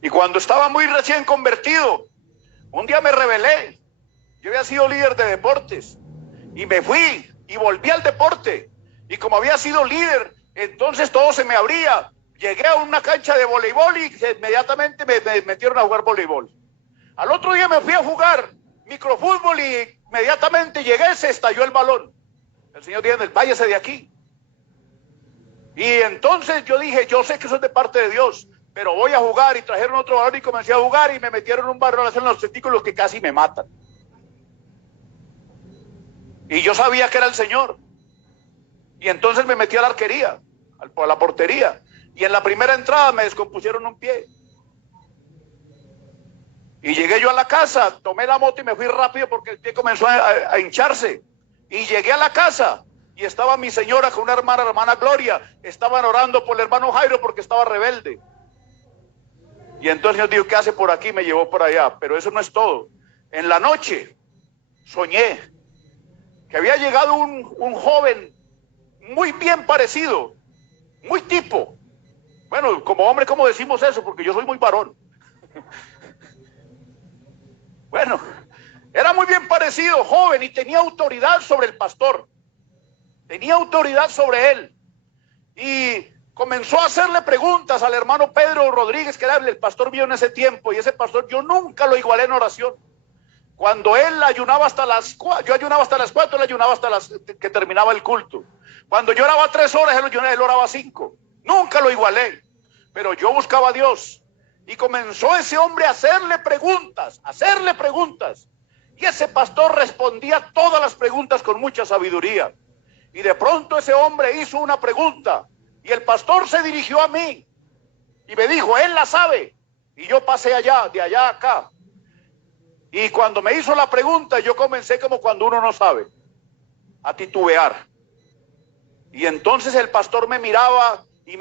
Y cuando estaba muy recién convertido, un día me rebelé. Yo había sido líder de deportes y me fui y volví al deporte. Y como había sido líder, entonces todo se me abría. Llegué a una cancha de voleibol y inmediatamente me metieron a jugar voleibol. Al otro día me fui a jugar microfútbol y inmediatamente llegué, se estalló el balón. El Señor dijo, váyase de aquí. Y entonces yo dije, yo sé que eso es de parte de Dios, pero voy a jugar. Y trajeron otro balón y comencé a jugar y me metieron un balón en los testículos que casi me matan. Y yo sabía que era el Señor. Y entonces me metí a la arquería, a la portería. Y en la primera entrada me descompusieron un pie. Y llegué yo a la casa, tomé la moto y me fui rápido porque el pie comenzó a hincharse. Y llegué a la casa y estaba mi señora con una hermana, la hermana Gloria, estaban orando por el hermano Jairo porque estaba rebelde. Y entonces Dios dijo, ¿qué hace por aquí? Me llevó por allá. Pero eso no es todo. En la noche soñé que había llegado un joven muy bien parecido, muy tipo. Bueno, como hombre, ¿cómo decimos eso? Porque yo soy muy varón. Bueno, era muy bien parecido, joven, y tenía autoridad sobre el pastor. Tenía autoridad sobre él. Y comenzó a hacerle preguntas al hermano Pedro Rodríguez, que era el pastor mío en ese tiempo. Y ese pastor yo nunca lo igualé en oración. Cuando él ayunaba hasta las 4, yo ayunaba hasta las 4, él ayunaba hasta las que terminaba el culto. Cuando yo oraba 3 horas, él oraba 5. Nunca lo igualé. Pero yo buscaba a Dios. Y comenzó ese hombre a hacerle preguntas. Y ese pastor respondía todas las preguntas con mucha sabiduría. Y de pronto ese hombre hizo una pregunta. Y el pastor se dirigió a mí. Y me dijo, él la sabe. Y yo pasé allá, de allá a acá. Y cuando me hizo la pregunta, yo comencé como cuando uno no sabe, a titubear. Y entonces el pastor me miraba y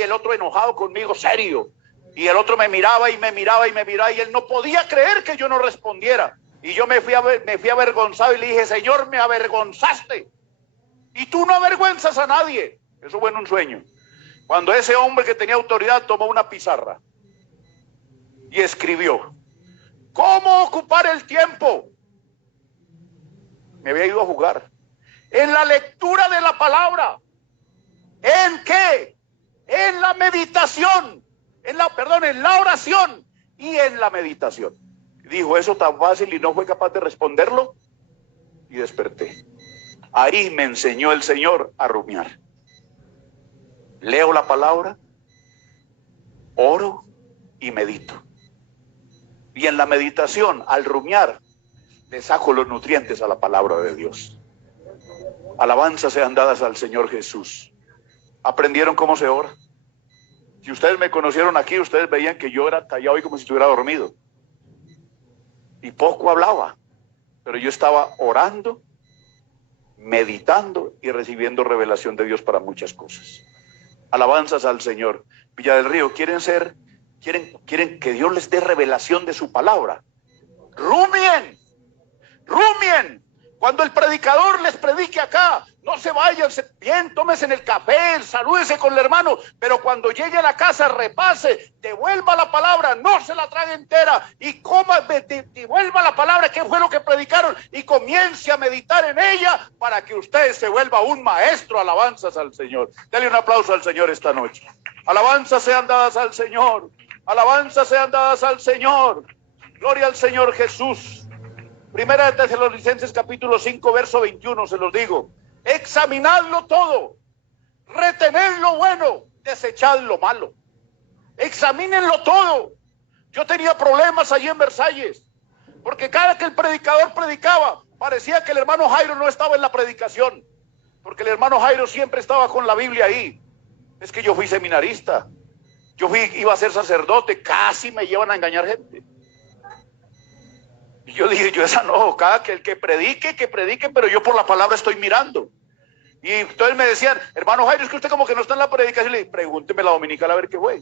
el otro enojado conmigo, serio. Y el otro me miraba y él no podía creer que yo no respondiera. Y yo me fui avergonzado y le dije, Señor, me avergonzaste. Y tú no avergüenzas a nadie. Eso fue en un sueño. Cuando ese hombre que tenía autoridad tomó una pizarra y escribió, ¿cómo ocupar el tiempo? Me había ido a jugar. En la lectura de la palabra. ¿En qué? En la meditación. En la oración y en la meditación. Dijo eso tan fácil y no fue capaz de responderlo. Y desperté. Ahí me enseñó el Señor a rumiar. Leo la palabra, oro y medito. Y en la meditación, al rumiar, le saco los nutrientes a la palabra de Dios. Alabanzas sean dadas al Señor Jesús. ¿Aprendieron cómo se ora? Si ustedes me conocieron aquí, ustedes veían que yo era callado y como si estuviera dormido. Y poco hablaba. Pero yo estaba orando, meditando y recibiendo revelación de Dios para muchas cosas. Alabanzas al Señor. Villa del Río, quieren que Dios les dé revelación de su palabra. Rumien. Cuando el predicador les predique acá, no se vayan, bien, tómese en el café, salúdese con el hermano, pero cuando llegue a la casa, repase, devuelva la palabra, no se la trague entera, y devuelva la palabra, que fue lo que predicaron, y comience a meditar en ella, para que usted se vuelva un maestro. Alabanzas al Señor. Dale un aplauso al Señor esta noche. Alabanzas sean dadas al Señor. Alabanzas sean dadas al Señor. Gloria al Señor Jesús. Primera de Tesalonicenses capítulo 5 verso 21, se los digo. Examinadlo todo, retened lo bueno, desechad lo malo. Examínenlo todo. Yo tenía problemas allí en Versalles, porque cada que el predicador predicaba, parecía que el hermano Jairo no estaba en la predicación, porque el hermano Jairo siempre estaba con la Biblia ahí. Es que yo fui seminarista, iba a ser sacerdote, casi me llevan a engañar gente. Y yo dije, esa no, cada que el que predique, pero yo por la palabra estoy mirando. Y entonces me decían, hermano Jairo, es que usted como que no está en la predicación. Le dije, pregúnteme la dominical a ver qué fue.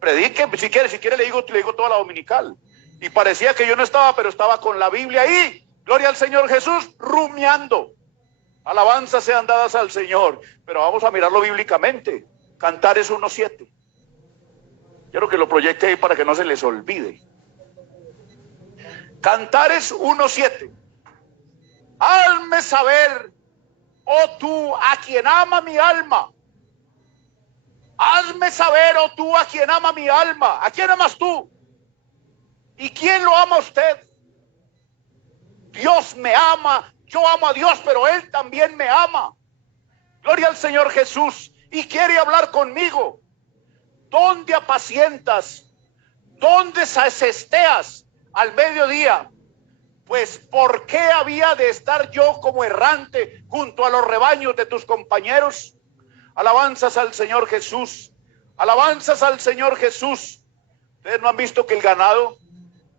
Predique, si quiere le digo toda la dominical. Y parecía que yo no estaba, pero estaba con la Biblia ahí. Gloria al Señor Jesús, rumiando. Alabanzas sean dadas al Señor. Pero vamos a mirarlo bíblicamente. Cantares 1:7. Quiero que lo proyecte ahí para que no se les olvide. Cantares 1:7. Hazme saber, oh tú, a quien ama mi alma. Hazme saber, oh tú, a quien ama mi alma. ¿A quién amas tú? ¿Y quién lo ama a usted? Dios me ama. Yo amo a Dios, pero Él también me ama. Gloria al Señor Jesús. Y quiere hablar conmigo. ¿Dónde apacientas? ¿Dónde cesteas al mediodía? Pues ¿por qué había de estar yo como errante junto a los rebaños de tus compañeros? Alabanzas al Señor Jesús. Alabanzas al Señor Jesús. ¿Ustedes no han visto que el ganado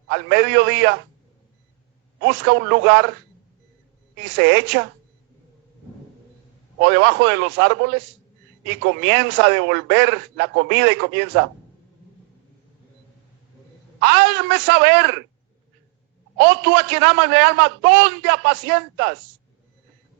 al mediodía busca un lugar y se echa? o debajo de los árboles y comienza a devolver la comida y comienza: hazme saber, oh tú a quien amas mi alma, ¿dónde apacientas?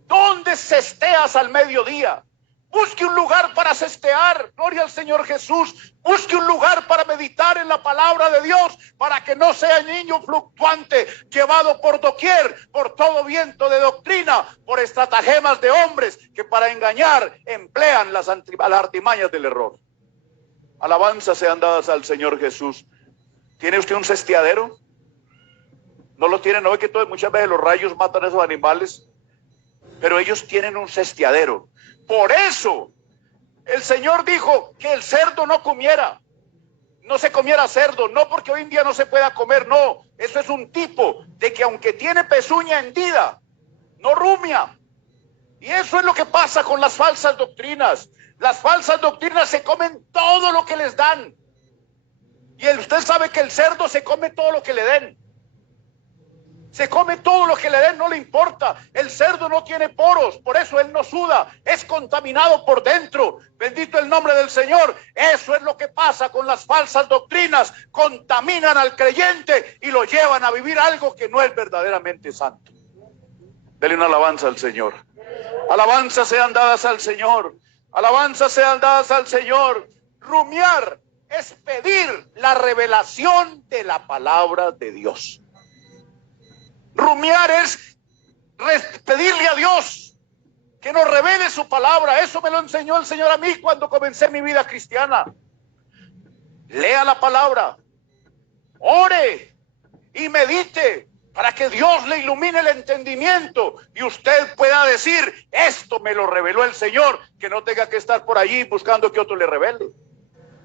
¿Dónde cesteas al mediodía? Busque un lugar para cestear, gloria al Señor Jesús. Busque un lugar para meditar en la palabra de Dios, para que no sea niño fluctuante, llevado por doquier, por todo viento de doctrina, por estratagemas de hombres que para engañar emplean las artimañas del error. Alabanzas sean dadas al Señor Jesús. ¿Tiene usted un cesteadero? No lo tiene, no ve que muchas veces los rayos matan a esos animales, pero ellos tienen un cesteadero. Por eso el Señor dijo que el cerdo no se comiera cerdo, no porque hoy en día no se pueda comer, no, eso es un tipo de que aunque tiene pezuña hendida, no rumia. Y eso es lo que pasa con las falsas doctrinas. Las falsas doctrinas se comen todo lo que les dan. Y usted sabe que el cerdo se come todo lo que le den. Se come todo lo que le den, no le importa. El cerdo no tiene poros, por eso él no suda, es contaminado por dentro. Bendito el nombre del Señor. Eso es lo que pasa con las falsas doctrinas. Contaminan al creyente y lo llevan a vivir algo que no es verdaderamente santo. Dele una alabanza al Señor. Alabanzas sean dadas al Señor. Alabanzas sean dadas al Señor. Rumiar es pedir la revelación de la palabra de Dios. Rumiar es pedirle a Dios que nos revele su palabra. Eso me lo enseñó el Señor a mí cuando comencé mi vida cristiana. Lea la palabra, ore y medite para que Dios le ilumine el entendimiento y usted pueda decir: esto me lo reveló el Señor, que no tenga que estar por allí buscando que otro le revele.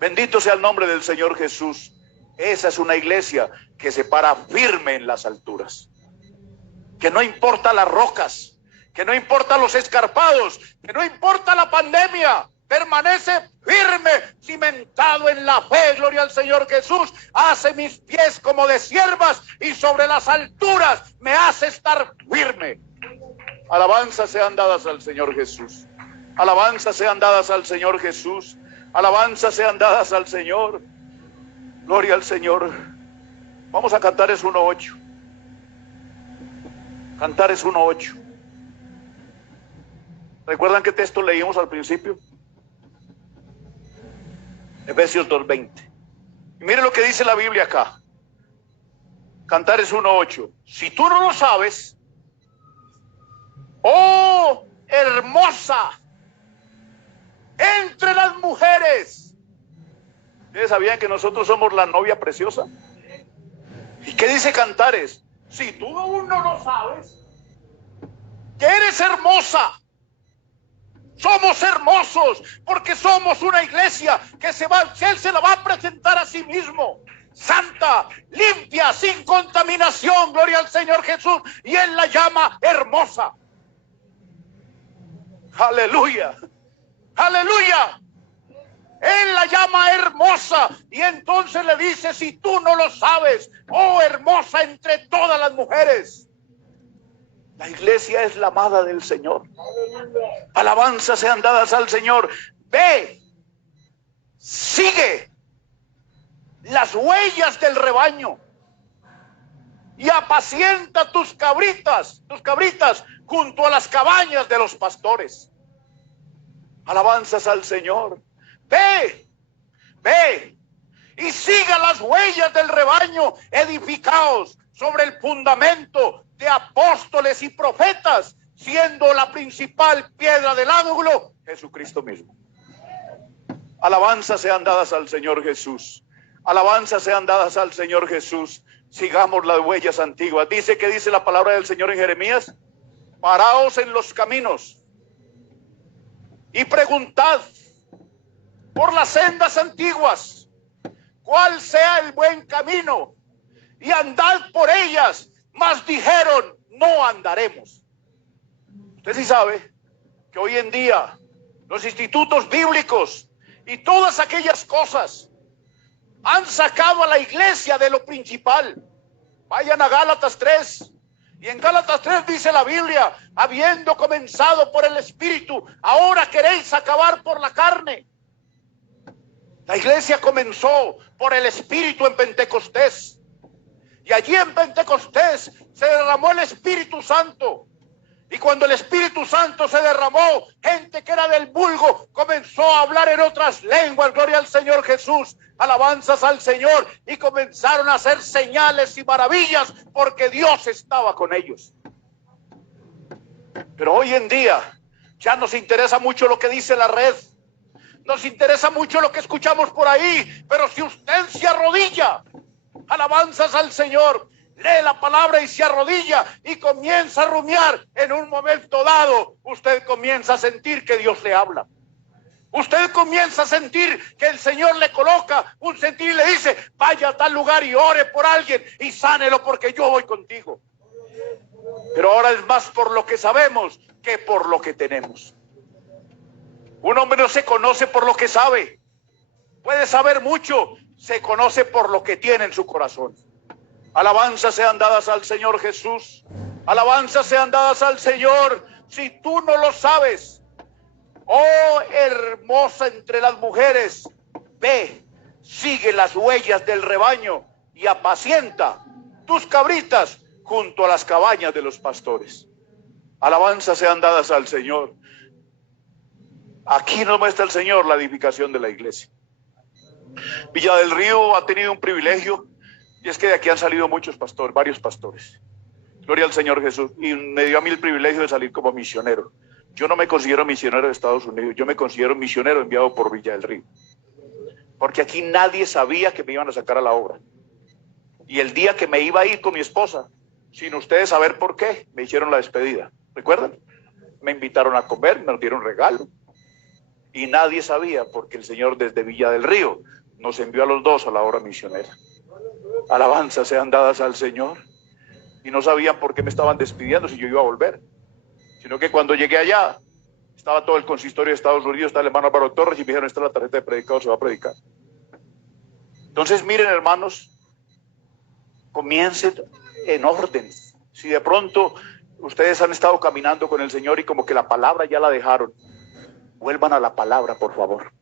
Bendito sea el nombre del Señor Jesús. Esa es una iglesia que se para firme en las alturas, que no importa las rocas, que no importa los escarpados, que no importa la pandemia, permanece firme, cimentado en la fe, gloria al Señor Jesús. Hace mis pies como de siervas y sobre las alturas me hace estar firme. Alabanzas sean dadas al Señor Jesús. Alabanzas sean dadas al Señor Jesús. Alabanzas sean dadas al Señor. Gloria al Señor. Vamos a cantar es 1:8. Cantares 1:8. ¿Recuerdan qué texto leímos al principio? Efesios 2:20. Y mire lo que dice la Biblia acá. Cantares 1:8. Si tú no lo sabes, oh hermosa entre las mujeres. ¿Ustedes sabían que nosotros somos la novia preciosa? ¿Y qué dice Cantares? Si tú aún no lo sabes, que eres hermosa. Somos hermosos porque somos una iglesia que Él se la va a presentar a sí mismo, santa, limpia, sin contaminación, gloria al Señor Jesús, y Él la llama hermosa. Aleluya, aleluya. Él la llama hermosa y entonces le dice: si tú no lo sabes, oh hermosa entre todas las mujeres. La iglesia es la amada del Señor. Alabanzas sean dadas al Señor. Ve, sigue las huellas del rebaño y apacienta tus cabritas junto a las cabañas de los pastores. Alabanzas al Señor. Ve y siga las huellas del rebaño, edificaos sobre el fundamento de apóstoles y profetas, siendo la principal piedra del ángulo Jesucristo mismo. Alabanzas sean dadas al Señor Jesús. Alabanzas sean dadas al Señor Jesús. Sigamos las huellas antiguas. Dice la palabra del Señor en Jeremías: paraos en los caminos y preguntad por las sendas antiguas cuál sea el buen camino, y andad por ellas. Mas dijeron: no andaremos. Usted sí sabe que hoy en día los institutos bíblicos y todas aquellas cosas han sacado a la iglesia de lo principal. Vayan a Gálatas 3 Y en Gálatas 3 dice la Biblia, habiendo comenzado por el Espíritu, ahora queréis acabar por la carne. La iglesia comenzó por el Espíritu en Pentecostés. Y allí en Pentecostés se derramó el Espíritu Santo. Y cuando el Espíritu Santo se derramó, gente que era del vulgo comenzó a hablar en otras lenguas. Gloria al Señor Jesús, alabanzas al Señor. Y comenzaron a hacer señales y maravillas porque Dios estaba con ellos. Pero hoy en día ya nos interesa mucho lo que dice la red. Nos interesa mucho lo que escuchamos por ahí. Pero si usted se arrodilla, alabanzas al Señor, lee la palabra y se arrodilla y comienza a rumiar, en un momento dado usted comienza a sentir que Dios le habla. Usted comienza a sentir que el Señor le coloca un sentir y le dice, vaya a tal lugar y ore por alguien y sánelo porque yo voy contigo. Pero ahora es más por lo que sabemos que por lo que tenemos. Un hombre no se conoce por lo que sabe. Puede saber mucho, se conoce por lo que tiene en su corazón. Alabanzas sean dadas al Señor Jesús. Alabanzas sean dadas al Señor. Si tú no lo sabes, oh hermosa entre las mujeres, ve, sigue las huellas del rebaño y apacienta tus cabritas junto a las cabañas de los pastores. Alabanzas sean dadas al Señor. Aquí nos muestra el Señor la edificación de la iglesia. Villa del Río ha tenido un privilegio, y es que de aquí han salido muchos pastores, varios pastores. Gloria al Señor Jesús. Y me dio a mí el privilegio de salir como misionero. Yo no me considero misionero de Estados Unidos, yo me considero misionero enviado por Villa del Río. Porque aquí nadie sabía que me iban a sacar a la obra. Y el día que me iba a ir con mi esposa, sin ustedes saber por qué, me hicieron la despedida. ¿Recuerdan? Me invitaron a comer, me dieron regalo. Y nadie sabía, porque el Señor desde Villa del Río nos envió a los dos a la obra misionera. Alabanzas sean dadas al Señor. Y no sabían por qué me estaban despidiendo si yo iba a volver. Sino que cuando llegué allá, estaba todo el consistorio de Estados Unidos, está el hermano Álvaro Torres, y me dijeron, esta es la tarjeta de predicado, se va a predicar. Entonces, miren, hermanos, comiencen en orden. Si de pronto ustedes han estado caminando con el Señor y como que la palabra ya la dejaron, vuelvan a la palabra, por favor.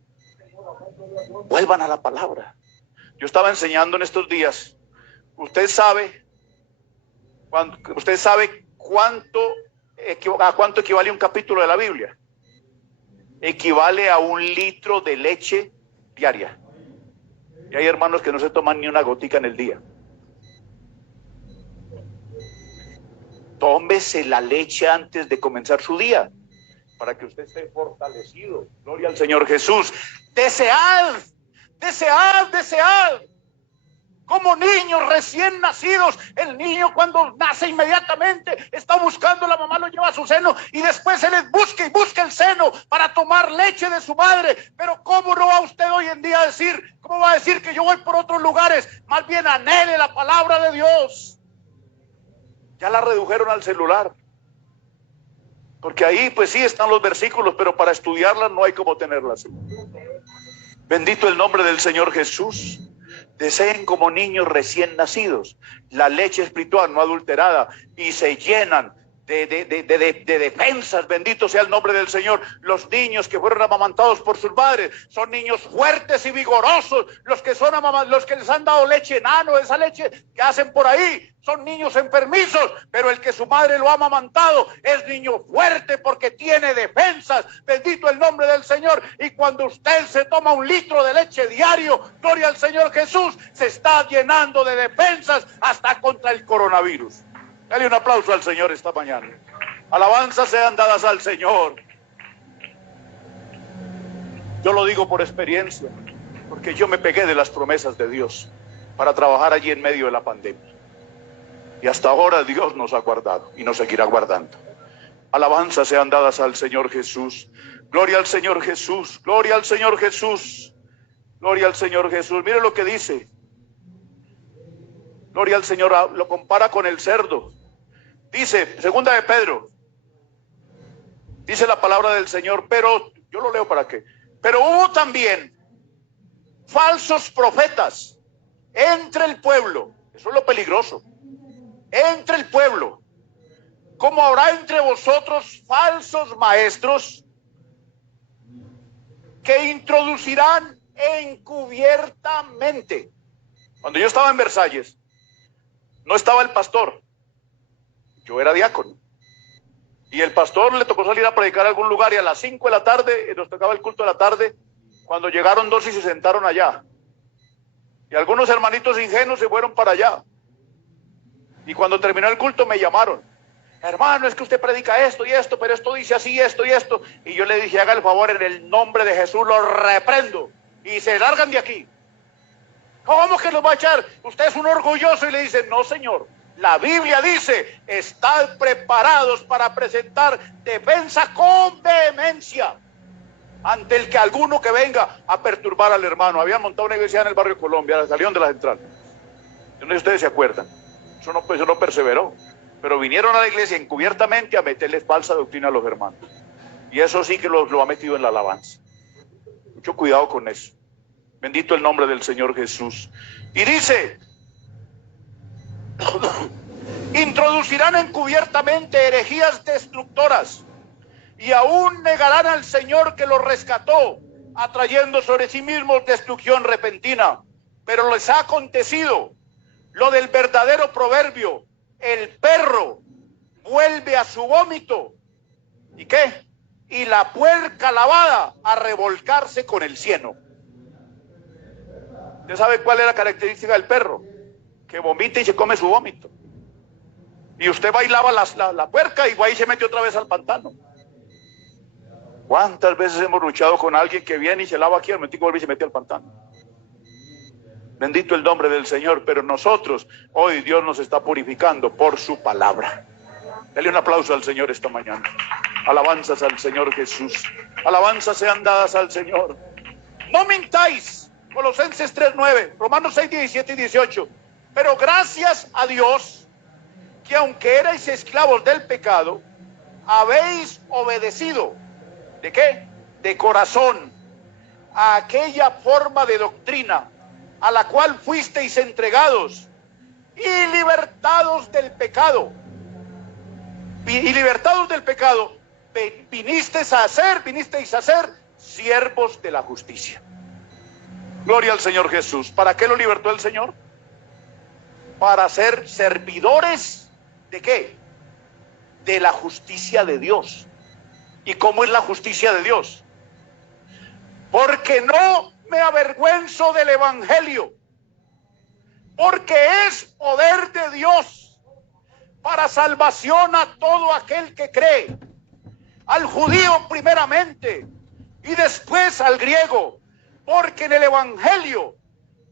Vuelvan a la palabra. Yo estaba enseñando en estos días. Usted sabe a cuánto equivale un capítulo de la Biblia. Equivale a 1 litro de leche diaria. Y hay hermanos que no se toman ni una gotica en el día. Tómese la leche antes de comenzar su día, para que usted esté fortalecido. Gloria al Señor Jesús. Desead, desead, desead. Como niños recién nacidos, el niño cuando nace inmediatamente está buscando, la mamá lo lleva a su seno y después él busca y busca el seno para tomar leche de su madre. Pero ¿cómo no va usted hoy en día a decir, cómo va a decir que yo voy por otros lugares? Más bien anhele la palabra de Dios. Ya la redujeron al celular. Porque ahí pues sí están los versículos, pero para estudiarlas no hay como tenerlas. Bendito el nombre del Señor Jesús. Deseen como niños recién nacidos la leche espiritual no adulterada y se llenan de defensas. Bendito sea el nombre del Señor. Los niños que fueron amamantados por sus madres son niños fuertes y vigorosos. Los que les han dado leche enano, esa leche que hacen por ahí, son niños enfermizos, pero el que su madre lo ha amamantado es niño fuerte porque tiene defensas. Bendito el nombre del Señor. Y cuando usted se toma 1 litro de leche diario, gloria al Señor Jesús, se está llenando de defensas hasta contra el coronavirus. Dale un aplauso al Señor esta mañana. Alabanzas sean dadas al Señor. Yo lo digo por experiencia, porque yo me pegué de las promesas de Dios para trabajar allí en medio de la pandemia. Y hasta ahora Dios nos ha guardado y nos seguirá guardando. Alabanzas sean dadas al Señor Jesús. Gloria al Señor Jesús. Gloria al Señor Jesús. Gloria al Señor Jesús. Mire lo que dice. Gloria al Señor. Lo compara con el cerdo. Dice, segunda de Pedro. Dice la palabra del Señor, pero, yo lo leo para qué. Pero hubo también falsos profetas entre el pueblo. Eso es lo peligroso. Entre el pueblo, como habrá entre vosotros falsos maestros que introducirán encubiertamente. Cuando yo estaba en Versalles, no estaba el pastor, yo era diácono. Y el pastor le tocó salir a predicar a algún lugar y a las 5 de la tarde, nos tocaba el culto de la tarde, cuando llegaron 2 y se sentaron allá. Y algunos hermanitos ingenuos se fueron para allá. Y cuando terminó el culto me llamaron. Hermano, es que usted predica esto y esto, pero esto dice así, esto y esto. Y yo le dije, haga el favor, en el nombre de Jesús lo reprendo. Y se largan de aquí. ¿Cómo que los va a echar? Usted es un orgulloso. Y le dice, no señor. La Biblia dice, estad preparados para presentar defensa con vehemencia ante el que alguno que venga a perturbar al hermano. Habían montado una iglesia en el barrio Colombia, salieron de la central. Yo no sé si ustedes se acuerdan. Eso no perseveró. Pero vinieron a la iglesia encubiertamente a meterles falsa doctrina a los hermanos. Y eso sí que lo ha metido en la alabanza. Mucho cuidado con eso. Bendito el nombre del Señor Jesús. Y dice, introducirán encubiertamente herejías destructoras y aún negarán al Señor que los rescató, atrayendo sobre sí mismos destrucción repentina. Pero les ha acontecido lo del verdadero proverbio: el perro vuelve a su vómito. ¿Y qué? Y la puerca lavada a revolcarse con el cieno. ¿Usted sabe cuál es la característica del perro? Que vomita y se come su vómito. Y usted va y lava la puerca y va y se mete otra vez al pantano. ¿Cuántas veces hemos luchado con alguien que viene y se lava aquí, al momentico vuelve y se mete al pantano? Bendito el nombre del Señor. Pero nosotros, hoy Dios nos está purificando por su palabra. Dale un aplauso al Señor esta mañana. Alabanzas al Señor Jesús. Alabanzas sean dadas al Señor. No mintáis. Colosenses 3:9, Romanos 6:17 y 18. Pero gracias a Dios, que aunque erais esclavos del pecado, habéis obedecido. ¿De qué? De corazón, a aquella forma de doctrina a la cual fuisteis entregados y libertados del pecado. Y libertados del pecado, vinisteis a ser siervos de la justicia. Gloria al Señor Jesús. ¿Para qué lo libertó el Señor? Para ser servidores ¿de qué? De la justicia de Dios. ¿Y cómo es la justicia de Dios? Porque no me avergüenzo del evangelio, porque es poder de Dios para salvación a todo aquel que cree, al judío primeramente y después al griego, porque en el evangelio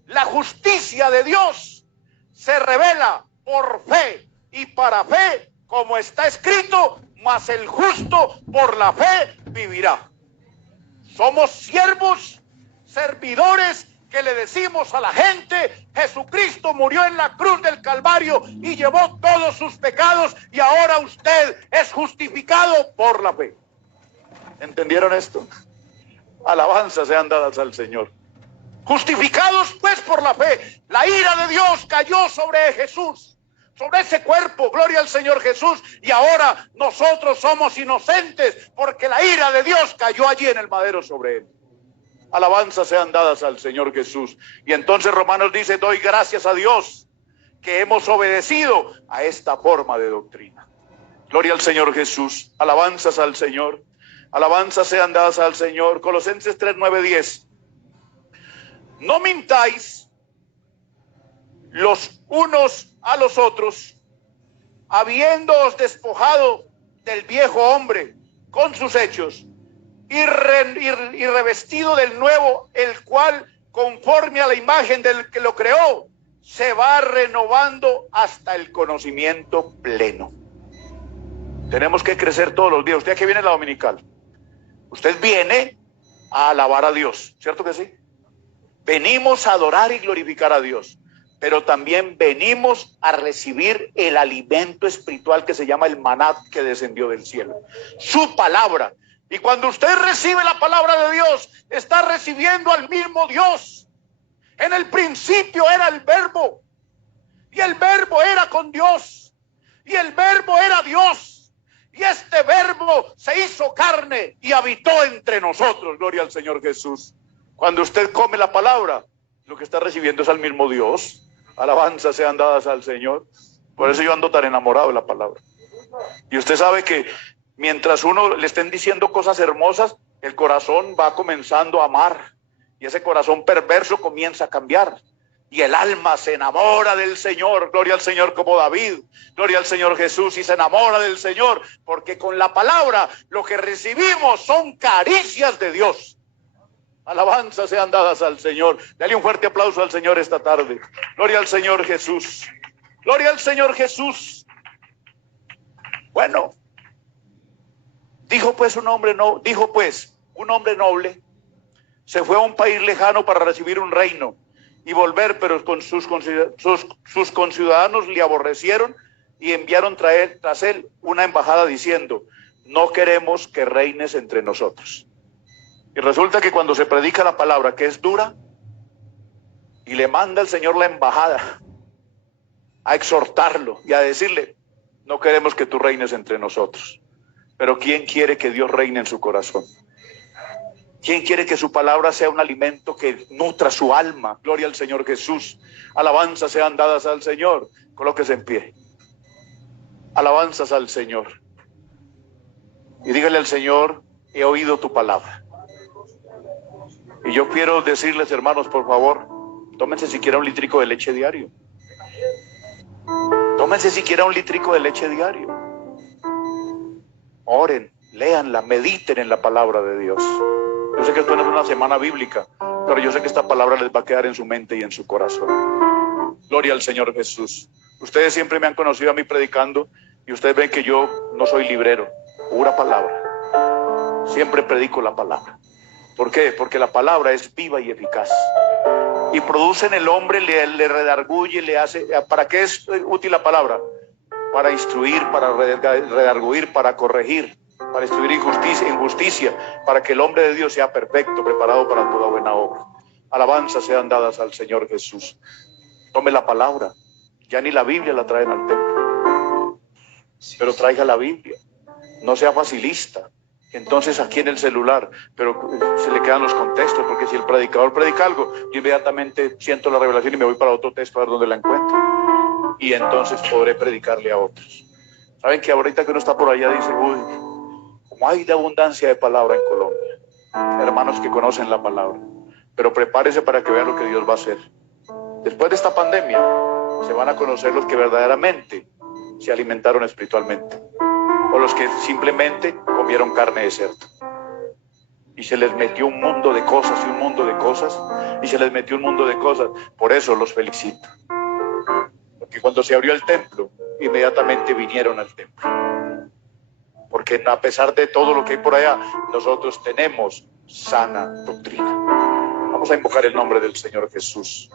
la justicia de Dios se revela por fe y para fe, como está escrito, mas el justo por la fe vivirá. Somos siervos, servidores, que le decimos a la gente: Jesucristo murió en la cruz del Calvario y llevó todos sus pecados, y ahora usted es justificado por la fe. ¿Entendieron esto? Alabanzas sean dadas al Señor. Justificados pues por la fe. La ira de Dios cayó sobre Jesús, sobre ese cuerpo, gloria al Señor Jesús, y ahora nosotros somos inocentes porque la ira de Dios cayó allí en el madero sobre él. Alabanzas sean dadas al Señor Jesús. Y entonces Romanos dice: doy gracias a Dios que hemos obedecido a esta forma de doctrina. Gloria al Señor Jesús. Alabanzas al Señor. Alabanzas sean dadas al Señor. Colosenses 3, 9, 10. No mintáis los unos a los otros, habiéndoos despojado del viejo hombre con sus hechos, y revestido del nuevo, el cual, conforme a la imagen del que lo creó, se va renovando hasta el conocimiento pleno. Tenemos que crecer todos los días. Usted aquí viene a la dominical. Usted viene a alabar a Dios, ¿cierto que sí? Venimos a adorar y glorificar a Dios, pero también venimos a recibir el alimento espiritual que se llama el maná, que descendió del cielo, su palabra. Y cuando usted recibe la palabra de Dios, está recibiendo al mismo Dios. En el principio era el Verbo, y el Verbo era con Dios, y el Verbo era Dios. y este verbo se hizo carne y habitó entre nosotros. Gloria al Señor Jesús. Cuando usted come la palabra, lo que está recibiendo es al mismo Dios. Alabanzas sean dadas al Señor. Por eso yo ando tan enamorado de la palabra. Y usted sabe que mientras uno le estén diciendo cosas hermosas, el corazón va comenzando a amar. Y ese corazón perverso comienza a cambiar. Y el alma se enamora del Señor. Gloria al Señor, como David. Gloria al Señor Jesús, y se enamora del Señor. Porque con la palabra lo que recibimos son caricias de Dios. Alabanzas sean dadas al Señor. Dale un fuerte aplauso al Señor esta tarde. Gloria al Señor Jesús. Gloria al Señor Jesús. Bueno, dijo pues un hombre noble se fue a un país lejano para recibir un reino y volver, pero con sus conciudadanos le aborrecieron y enviaron tras él una embajada diciendo: no queremos que reines entre nosotros. Y resulta que cuando se predica la palabra, que es dura, y le manda el Señor la embajada a exhortarlo y a decirle: no queremos que tú reines entre nosotros. Pero ¿quién quiere que Dios reine en su corazón? ¿Quién quiere que su palabra sea un alimento que nutra su alma? Gloria al Señor Jesús. Alabanzas sean dadas al Señor. Colóquese en pie. Alabanzas al Señor. Y dígale al Señor: he oído tu palabra. Y yo quiero decirles, hermanos, por favor, tómense siquiera un litrico de leche diario. Tómense siquiera un litrico de leche diario. Oren, léanla, mediten en la palabra de Dios. Yo sé que esto no es una semana bíblica, pero yo sé que esta palabra les va a quedar en su mente y en su corazón. Gloria al Señor Jesús. Ustedes siempre me han conocido a mí predicando y ustedes ven que yo no soy librero, pura palabra. Siempre predico la palabra. ¿Por qué? Porque la palabra es viva y eficaz. Y produce en el hombre, le redarguye, le hace... ¿Para qué es útil la palabra? Para instruir, para redarguir, para corregir, para instruir injusticia, para que el hombre de Dios sea perfecto, preparado para toda buena obra. Alabanzas sean dadas al Señor Jesús. Tome la palabra. Ya ni la Biblia la traen al templo, pero traiga la Biblia. No sea facilista. Entonces aquí en el celular, pero se le quedan los contextos, porque si el predicador predica algo, yo inmediatamente siento la revelación y me voy para otro texto a ver dónde la encuentro. Y entonces podré predicarle a otros. Saben que ahorita que uno está por allá dice: uy, como hay de abundancia de palabra en Colombia. Hermanos que conocen la palabra. Pero prepárese para que vean lo que Dios va a hacer. Después de esta pandemia, se van a conocer los que verdaderamente se alimentaron espiritualmente. O los que simplemente comieron carne de cerdo. Y se les metió un mundo de cosas y un mundo de cosas. Y se les metió un mundo de cosas. Por eso los felicito. Porque cuando se abrió el templo, inmediatamente vinieron al templo. Porque a pesar de todo lo que hay por allá, nosotros tenemos sana doctrina. Vamos a invocar el nombre del Señor Jesús.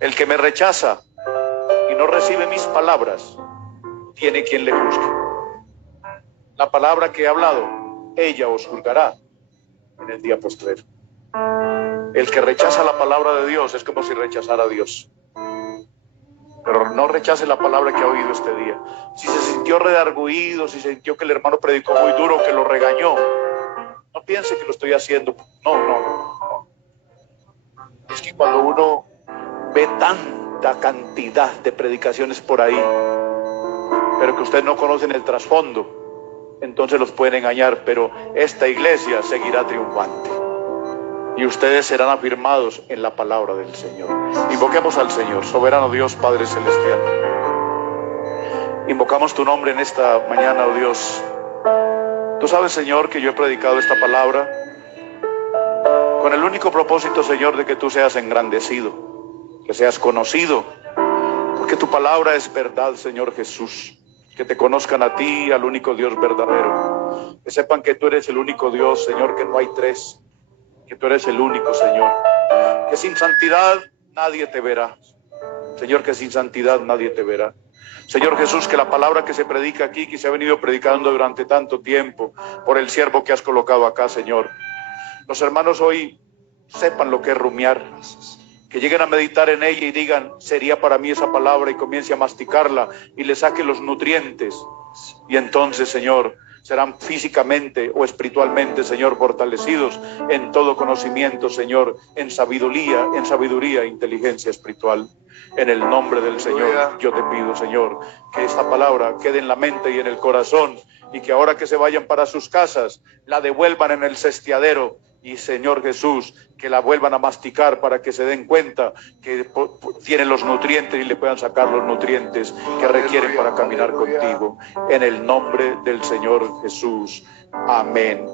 El que me rechaza y no recibe mis palabras, tiene quien le juzgue. La palabra que he hablado, ella os juzgará en el día postrero. El que rechaza la palabra de Dios es como si rechazara a Dios. Pero no rechace la palabra que ha oído este día. Si se sintió redarguido, si sintió que el hermano predicó muy duro, que lo regañó, no piense que lo estoy haciendo. No. Es que cuando uno ve tanta cantidad de predicaciones por ahí, pero que ustedes no conocen el trasfondo, entonces los pueden engañar. Pero esta iglesia seguirá triunfante y ustedes serán afirmados en la palabra del Señor. Invoquemos al Señor. Soberano Dios, Padre Celestial, invocamos tu nombre en esta mañana, oh Dios. Tú sabes, Señor, que yo he predicado esta palabra con el único propósito, Señor, de que tú seas engrandecido, que seas conocido, porque tu palabra es verdad, Señor Jesús. Que te conozcan a ti, al único Dios verdadero. Que sepan que tú eres el único Dios, Señor, que no hay tres. Que tú eres el único, Señor. Que sin santidad nadie te verá. Señor, que sin santidad nadie te verá. Señor Jesús, que la palabra que se predica aquí, que se ha venido predicando durante tanto tiempo, por el siervo que has colocado acá, Señor. Los hermanos hoy sepan lo que es rumiar. Que lleguen a meditar en ella y digan: sería para mí esa palabra, y comience a masticarla y le saque los nutrientes. Y entonces, Señor, serán físicamente o espiritualmente, Señor, fortalecidos en todo conocimiento, Señor, en sabiduría, e inteligencia espiritual. En el nombre del Señor, yo te pido, Señor, que esta palabra quede en la mente y en el corazón, y que ahora que se vayan para sus casas, la devuelvan en el cestiadero, y Señor Jesús, que la vuelvan a masticar para que se den cuenta que tienen los nutrientes y le puedan sacar los nutrientes que requieren para caminar contigo. En el nombre del Señor Jesús. Amén.